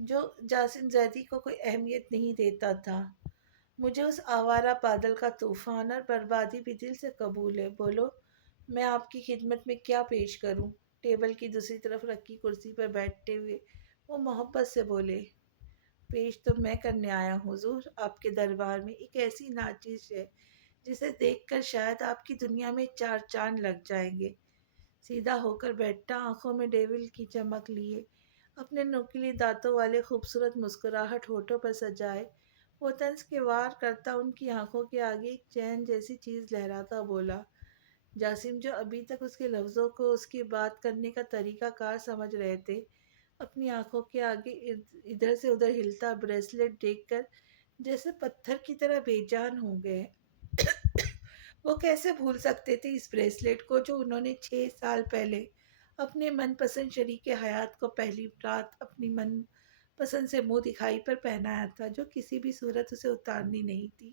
جو جاسم زیدی کو کوئی اہمیت نہیں دیتا تھا۔ مجھے اس آوارہ بادل کا طوفان اور بربادی بھی دل سے قبول ہے، بولو میں آپ کی خدمت میں کیا پیش کروں۔ ٹیبل کی دوسری طرف رکھی کرسی پر بیٹھتے ہوئے وہ محبت سے بولے، پیش تو میں کرنے آیا ہوں حضور، آپ کے دربار میں ایک ایسی ناچیز ہے جسے دیکھ کر شاید آپ کی دنیا میں چار چاند لگ جائیں گے۔ سیدھا ہو کر بیٹھتا، آنکھوں میں ڈیول کی چمک لیے، اپنے نوکیلی دانتوں والے خوبصورت مسکراہٹ ہونٹوں پر سجائے، وہ طنز کے وار کرتا ان کی آنکھوں کے آگے ایک چین جیسی چیز لہراتا بولا۔ جاسم جو ابھی تک اس کے لفظوں کو اس کی بات کرنے کا طریقہ کار سمجھ رہے تھے، اپنی آنکھوں کے آگے ادھر سے ادھر ہلتا بریسلیٹ دیکھ کر جیسے پتھر کی طرح بے جان ہو گئے۔ وہ کیسے بھول سکتے تھے اس بریسلیٹ کو جو انہوں نے 6 سال پہلے اپنے من پسند شریک حیات کو پہلی رات اپنی من پسند سے منہ دکھائی پر پہنایا تھا، جو کسی بھی صورت اسے اتارنی نہیں تھی۔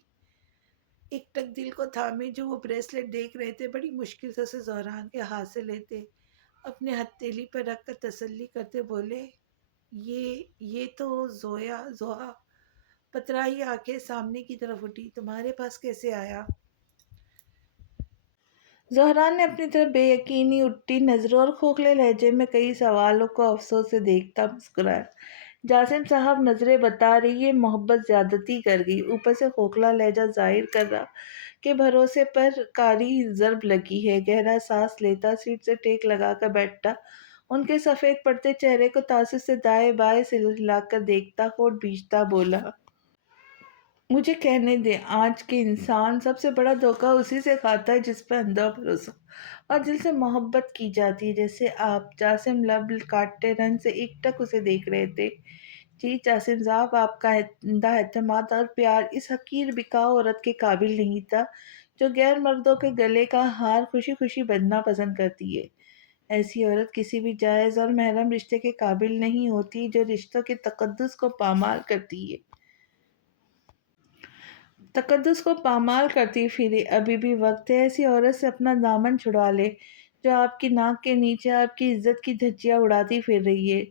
ایک ٹک دل کو تھامے جو وہ بریسلیٹ دیکھ رہے تھے، بڑی مشکل سے اسے زہران کے ہاتھ سے لیتے اپنے ہتھیلی پر رکھ کر تسلی کرتے بولے، یہ تو زوہا۔ پترائی آنکھیں سامنے کی طرف اٹھی، تمہارے پاس کیسے آیا؟ زہران نے اپنی طرف بے یقینی اٹھتی نظروں اور کھوکھلے لہجے میں کئی سوالوں کو افسوس سے دیکھتا مسکرایا۔ جاسم صاحب نظریں بتا رہی ہے محبت زیادتی کر گئی، اوپر سے کھوکھلا لہجہ ظاہر کر رہا کہ بھروسے پر کاری ضرب لگی ہے۔ گہرا سانس لیتا سیٹ سے ٹیک لگا کر بیٹھتا، ان کے سفید پڑتے چہرے کو تعصب سے دائیں بائیں سے ہلا کر دیکھتا، ہونٹ بھینچتا بولا، مجھے کہنے دیں، آج کے انسان سب سے بڑا دھوکہ اسی سے کھاتا ہے جس پر اندھا بھروسہ اور دل سے محبت کی جاتی ہے، جیسے آپ۔ جاسم لب کاٹتے رن سے ایک ٹک اسے دیکھ رہے تھے۔ جی جاسم صاحب، آپ کا اندھا اعتماد اور پیار اس حقیر بکاؤ عورت کے قابل نہیں تھا جو غیر مردوں کے گلے کا ہار خوشی خوشی بننا پسند کرتی ہے۔ ایسی عورت کسی بھی جائز اور محرم رشتے کے قابل نہیں ہوتی جو رشتوں کے تقدس کو پامال کرتی پھرے۔ ابھی بھی وقت ہے ایسی عورت سے اپنا دامن چھڑا لے جو آپ کی ناک کے نیچے آپ کی عزت کی دھجیاں اڑاتی پھر رہی ہے۔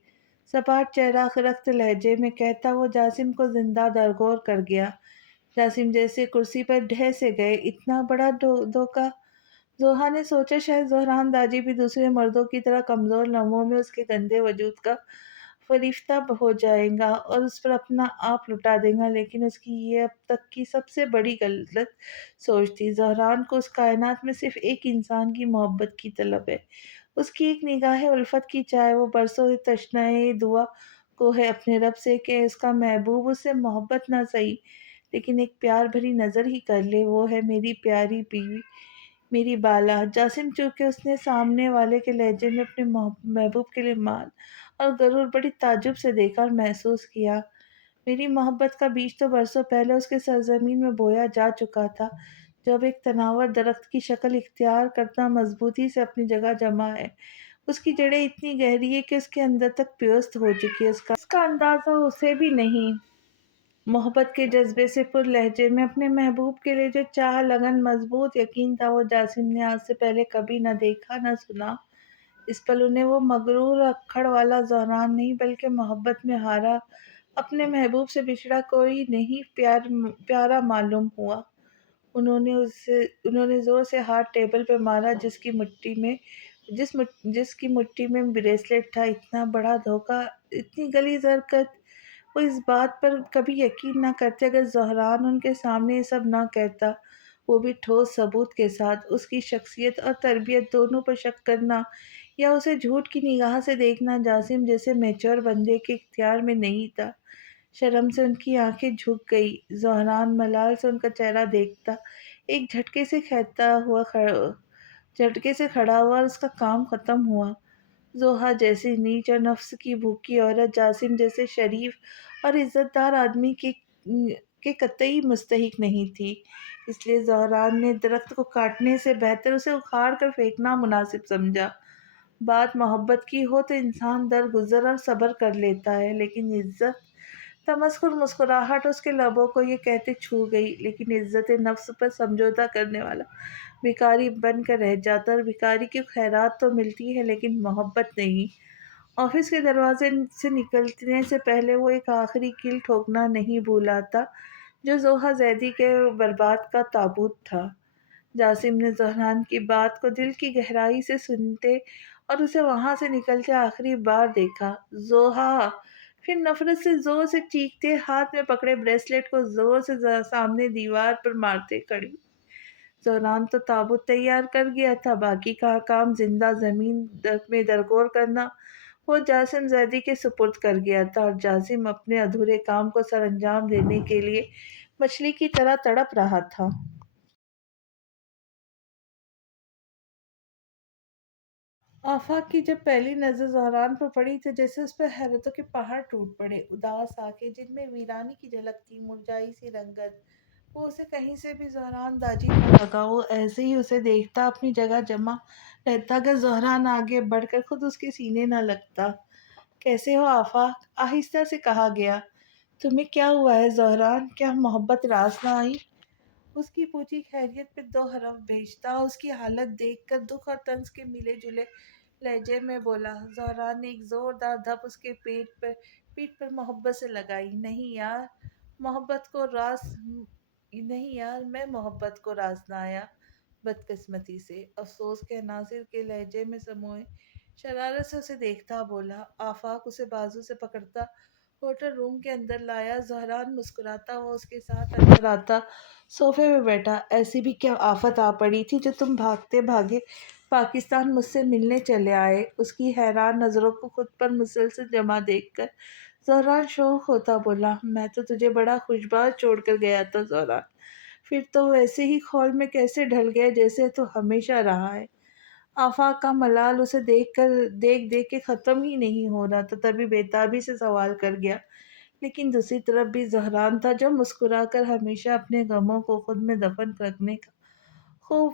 سپاٹ چہرہ رخت لہجے میں کہتا وہ جاسم کو زندہ درگور کر گیا۔ جاسم جیسے کرسی پر ڈھہ سے گئے۔ اتنا بڑا دھوکہ! زوہا نے سوچا شاید زہران داجی بھی دوسرے مردوں کی طرح کمزور لمحوں میں اس کے گندے وجود کا فریفتہ ہو جائے گا اور اس پر اپنا آپ لٹا دے گا، لیکن اس کی یہ اب تک کی سب سے بڑی غلط سوچ تھی۔ زہران کو اس کائنات میں صرف ایک انسان کی محبت کی طلب ہے، اس کی ایک نگاہ الفت کی، چاہے وہ برسوں تشنہ دعا کو ہے اپنے رب سے کہ اس کا محبوب اس سے محبت نہ سہی لیکن ایک پیار بھری نظر ہی کر لے۔ وہ ہے میری پیاری بیوی، میری بالا۔ جاسم چونکہ اس نے سامنے والے کے لہجے میں اپنے محبوب کے لیے مان اور غرور بڑی تعجب سے دیکھا اور محسوس کیا۔ میری محبت کا بیج تو برسوں پہلے اس کے سرزمین میں بویا جا چکا تھا، جو اب ایک تناور درخت کی شکل اختیار کرتا مضبوطی سے اپنی جگہ جمع ہے۔ اس کی جڑیں اتنی گہری ہے کہ اس کے اندر تک پیوست ہو چکی ہے، اس کا اندازہ اسے بھی نہیں۔ محبت کے جذبے سے پر لہجے میں اپنے محبوب کے لیے جو چاہ، لگن، مضبوط یقین تھا، وہ جاسم نے آج سے پہلے کبھی نہ دیکھا نہ سنا۔ اس پل انہیں وہ مغرور اکڑ والا زہران نہیں بلکہ محبت میں ہارا، اپنے محبوب سے بچھڑا کوئی نہیں پیارا معلوم ہوا۔ انہوں نے زور سے ہاتھ ٹیبل پہ مارا جس کی مٹھی میں بریسلٹ تھا۔ اتنا بڑا دھوکہ، اتنی غلیظ حرکت! وہ اس بات پر کبھی یقین نہ کرتے اگر زہران ان کے سامنے یہ سب نہ کہتا، وہ بھی ٹھوس ثبوت کے ساتھ۔ اس کی شخصیت اور تربیت دونوں پر شک کرنا یا اسے جھوٹ کی نگاہ سے دیکھنا جاسم جیسے میچور بندے کے اختیار میں نہیں تھا۔ شرم سے ان کی آنکھیں جھک گئی۔ زہران ملال سے ان کا چہرہ دیکھتا، ایک جھٹکے سے کھڑا ہوا اور اس کا کام ختم ہوا۔ زوہا جیسی نیچ اور نفس کی بھوکی عورت جاسم جیسے شریف اور عزت دار آدمی کے قطعی مستحق نہیں تھی، اس لیے زہران نے درخت کو کاٹنے سے بہتر اسے اکھاڑ کر پھینکنا مناسب سمجھا۔ بات محبت کی ہو تو انسان درگزر اور صبر کر لیتا ہے، لیکن عزت! تمسخر مسکراہٹ اس کے لبوں کو یہ کہتے چھو گئی، لیکن عزت نفس پر سمجھوتا کرنے والا بھکاری بن کر رہ جاتا، اور بھکاری کی خیرات تو ملتی ہے لیکن محبت نہیں۔ آفس کے دروازے سے نکلنے سے پہلے وہ ایک آخری کیل ٹھوکنا نہیں بھولا تھا جو زوہا زیدی کے برباد کا تابوت تھا۔ جاسم نے زہران کی بات کو دل کی گہرائی سے سنتے اور اسے وہاں سے نکلتے آخری بار دیکھا۔ زوہا! پھر نفرت سے زور سے چیختے، ہاتھ میں پکڑے بریسلٹ کو زور سے سامنے دیوار پر مارتے کھڑی۔ زہران تو تابوت تیار کر گیا تھا، باقی کا کام زندہ زمین میں درگور کرنا وہ جاسم زیدی کے سپرد کر گیا تھا، اور جاسم اپنے ادھورے کام کو سر انجام دینے کے لیے مچھلی کی طرح تڑپ رہا تھا۔ آفاق کی جب پہلی نظر زہران پر پڑی تو جیسے اس پر حیرتوں کے پہاڑ ٹوٹ پڑے۔ اداس آنکھیں جن میں ویرانی کی جھلک تھی، مرجھائی سی رنگت، وہ اسے کہیں سے بھی زہران داجی نہ لگا۔ وہ ایسے ہی اسے دیکھتا اپنی جگہ جمع رہتا اگر زہران آگے بڑھ کر خود اس کے سینے نہ لگتا۔ کیسے ہو آفاق؟ آہستہ سے کہا گیا۔ تمہیں کیا ہوا ہے زہران؟ کیا محبت راز نہ آئی؟ اس کی پوچھی خیریت پہ دو حرف بھیجتا اس کی حالت دیکھ کر دکھ اور طنز کے ملے جلے لہجے میں بولا۔ زہران نے ایک زوردار دھپ اس کے پیٹھ پر محبت سے لگائی۔ نہیں یار، میں محبت کو راز نہ آیا، بدقسمتی سے۔ افسوس کے عناصر کے لہجے میں سموئے شرارت سے اسے دیکھتا بولا۔ آفاق اسے بازو سے پکڑتا ہوٹل روم کے اندر لایا۔ زہران مسکراتا ہوا اس کے ساتھ اندر آتا صوفے پہ بیٹھا۔ ایسی بھی کیا آفت آ پڑی تھی جو تم بھاگتے بھاگے پاکستان مجھ سے ملنے چلے آئے؟ اس کی حیران نظروں کو خود پر مسلسل جمع دیکھ کر زہران شوق ہوتا بولا۔ میں تو تجھے بڑا خوشبار چھوڑ کر گیا تھا زہران، پھر تو ویسے ہی خول میں کیسے ڈھل گئے جیسے تو ہمیشہ رہا ہے۔ آفاق کا ملال اسے دیکھ کے ختم ہی نہیں ہو رہا تھا، تبھی بےتابی سے سوال کر گیا۔ لیکن دوسری طرف بھی زہران تھا جو مسکرا کر ہمیشہ اپنے غموں کو خود میں دفن رکھنے کا خوب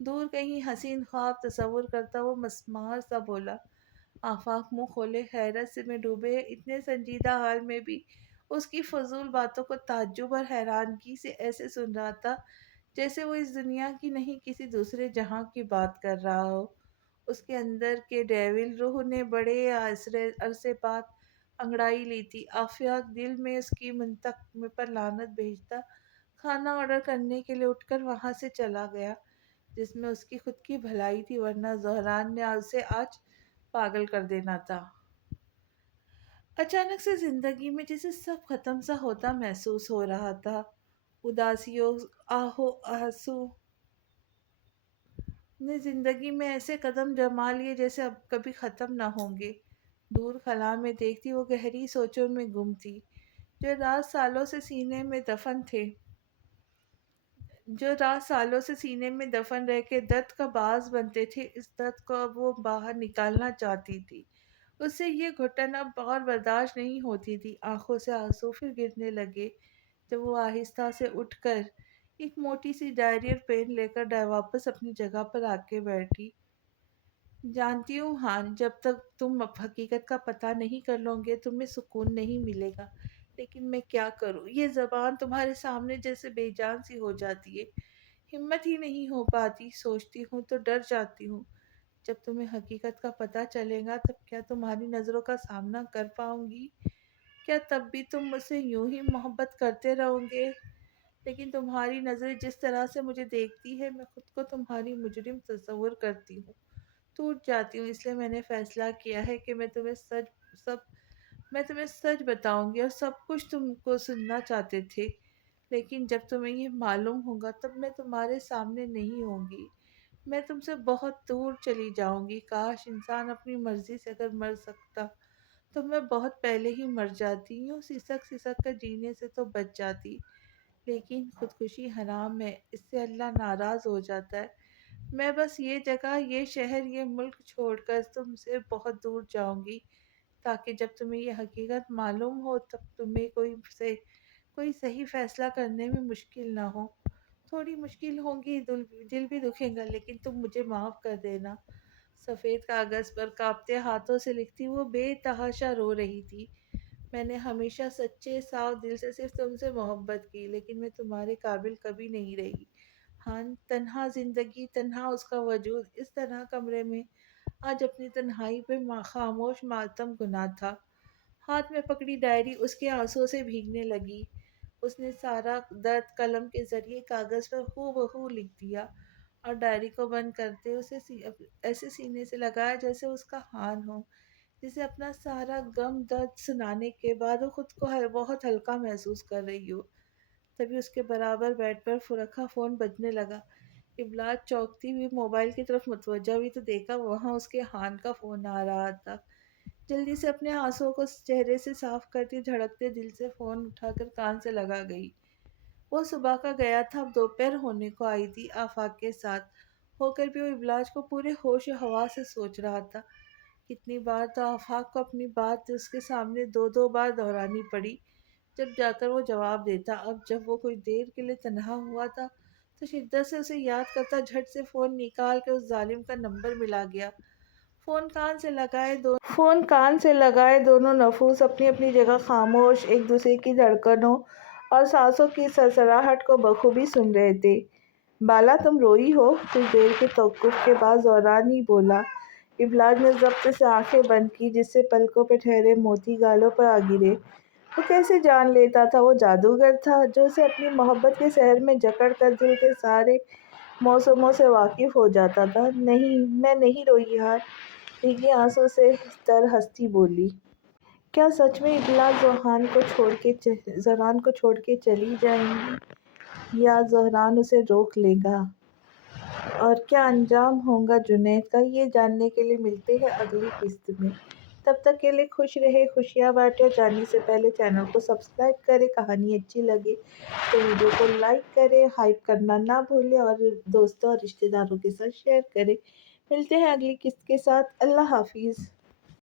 دور کہیں حسین خواب تصور کرتا وہ مسمار سا بولا۔ آفاق منہ کھولے حیرت سے میں ڈوبے، اتنے سنجیدہ حال میں بھی اس کی فضول باتوں کو تعجب اور حیرانگی سے ایسے سن رہا تھا جیسے وہ اس دنیا کی نہیں کسی دوسرے جہاں کی بات کر رہا ہو۔ اس کے اندر کے ڈیول روح نے بڑے عرصے بعد انگڑائی لی تھی۔ آفاق دل میں اس کی منطق پر لعنت بھیجتا کھانا آرڈر کرنے کے لیے اٹھ کر وہاں سے چلا گیا، جس میں اس کی خود کی بھلائی تھی، ورنہ زہران نے اسے آج پاگل کر دینا تھا۔ اچانک سے زندگی میں جسے سب ختم سا ہوتا محسوس ہو رہا تھا۔ اداسیوں، آہو آہسو نے زندگی میں ایسے قدم جما لیے جیسے اب کبھی ختم نہ ہوں گے۔ دور خلا میں دیکھتی وہ گہری سوچوں میں گم تھی، جو راز سالوں سے سینے میں دفن تھے، رہ کے درد کا باعث بنتے تھے۔ اس درد کو اب وہ باہر نکالنا چاہتی تھی۔ اس سے یہ گھٹن اب اور برداشت نہیں ہوتی تھی۔ آنکھوں سے آنسو پھر گرنے لگے جب وہ آہستہ سے اٹھ کر ایک موٹی سی ڈائری اور پین لے کر واپس اپنی جگہ پر آ کے بیٹھی۔ جانتی ہوں ہان، جب تک تم حقیقت کا پتہ نہیں کر لو گے تمہیں سکون نہیں ملے گا، لیکن میں کیا کروں، یہ زبان تمہارے سامنے جیسے بے جان سی ہو جاتی ہے، ہمت ہی نہیں ہو پاتی، سوچتی ہوں تو ڈر جاتی ہوں۔ جب تمہیں حقیقت کا پتہ چلے گا تب کیا تمہاری نظروں کا سامنا کر پاؤں گی؟ کیا تب بھی تم مجھ سے یوں ہی محبت کرتے رہو گے؟ لیکن تمہاری نظریں جس طرح سے مجھے دیکھتی ہے میں خود کو تمہاری مجرم تصور کرتی ہوں، ٹوٹ جاتی ہوں۔ اس لیے میں نے فیصلہ کیا ہے کہ میں تمہیں سچ بتاؤں گی، اور سب کچھ تم کو سننا چاہتے تھے، لیکن جب تمہیں یہ معلوم ہوگا تب میں تمہارے سامنے نہیں ہوں گی، میں تم سے بہت دور چلی جاؤں گی۔ کاش انسان اپنی مرضی سے اگر مر سکتا تو میں بہت پہلے ہی مر جاتی، یوں سسک سسک کر جینے سے تو بچ جاتی، لیکن خودکشی حرام ہے، اس سے اللہ ناراض ہو جاتا ہے۔ میں بس یہ جگہ، یہ شہر، یہ ملک چھوڑ کر تم سے بہت دور جاؤں گی، تاکہ جب تمہیں یہ حقیقت معلوم ہو تب تمہیں کوئی صحیح فیصلہ کرنے میں مشکل نہ ہو۔ تھوڑی مشکل ہوگی، دل بھی دکھے گا، لیکن تم مجھے معاف کر دینا۔ سفید کاغذ پر کانپتے ہاتھوں سے لکھتی وہ بے تحاشا رو رہی تھی۔ میں نے ہمیشہ سچے صاف دل سے صرف تم سے محبت کی، لیکن میں تمہارے قابل کبھی نہیں رہی۔ ہاں، تنہا زندگی، تنہا اس کا وجود، اس طرح کمرے میں آج اپنی تنہائی پہ خاموش ماتم گنا تھا۔ ہاتھ میں پکڑی ڈائری اس کے آنسوں سے بھیگنے لگی۔ اس نے سارا درد قلم کے ذریعے کاغذ پر ہو بہو لکھ دیا، اور ڈائری کو بند کرتے اسے ایسے سینے سے لگایا جیسے اس کا ہان ہو، جسے اپنا سارا غم درد سنانے کے بعد وہ خود کو بہت ہلکا محسوس کر رہی ہو۔ تبھی اس کے برابر بیڈ پر فرکھا فون بجنے لگا۔ ابلاج چونکتی ہوئی موبائل کی طرف متوجہ ہوئی تو دیکھا وہاں اس کے ہان کا فون آ رہا تھا۔ جلدی سے اپنے آنسوؤں کو چہرے سے صاف کرتی دھڑکتے دل سے فون اٹھا کر کان سے لگا گئی۔ وہ صبح کا گیا تھا، اب دوپہر ہونے کو آئی تھی۔ آفاق کے ساتھ ہو کر بھی وہ ابلاج کو پورے ہوش و حواس سے سوچ رہا تھا۔ کتنی بار تو آفاق کو اپنی بات اس کے سامنے دو بار دہرانی پڑی جب جا کر وہ جواب دیتا۔ اب جب وہ کچھ دیر کے لیے تنہا ہوا تھا تو شدت سے اسے یاد کرتا جھٹ سے فون نکال کے اس ظالم کا نمبر ملا گیا۔ فون کان سے لگائے دونوں نفوس اپنی اپنی جگہ خاموش، ایک دوسرے کی دھڑکنوں اور سانسوں کی سرسراہٹ کو بخوبی سن رہے تھے۔ بالا تم روئی ہو؟ کچھ دیر کے توقف کے بعد زہران ہی بولا۔ ابلاج نے ضبط سے آنکھیں بند کی، جس سے پلکوں پہ ٹھہرے موتی گالوں پر آ گرے۔ وہ کیسے جان لیتا تھا وہ جادوگر تھا جو اسے اپنی محبت کے سحر میں جکڑ کر دل کے سارے موسموں سے واقف ہو جاتا تھا۔ نہیں، میں نہیں روئی یار، بھیگے آنسوں سے تر ہستی بولی۔ کیا سچ میں ابلاج زہران کو چھوڑ کے چلی جائیں گی، یا زہران اسے روک لے گا؟ اور کیا انجام ہوگا جنید کا؟ یہ جاننے کے لیے ملتے ہیں اگلی قسط میں۔ تب تک کے لیے خوش رہے، خوشیاں بانٹے، اور جانے سے پہلے چینل کو سبسکرائب کریں۔ کہانی اچھی لگے تو ویڈیو کو لائک کریں، ہائپ کرنا نہ بھولیں، اور دوستوں اور رشتہ داروں کے ساتھ شیئر کریں۔ ملتے ہیں اگلی قسط کے ساتھ۔ اللہ حافظ۔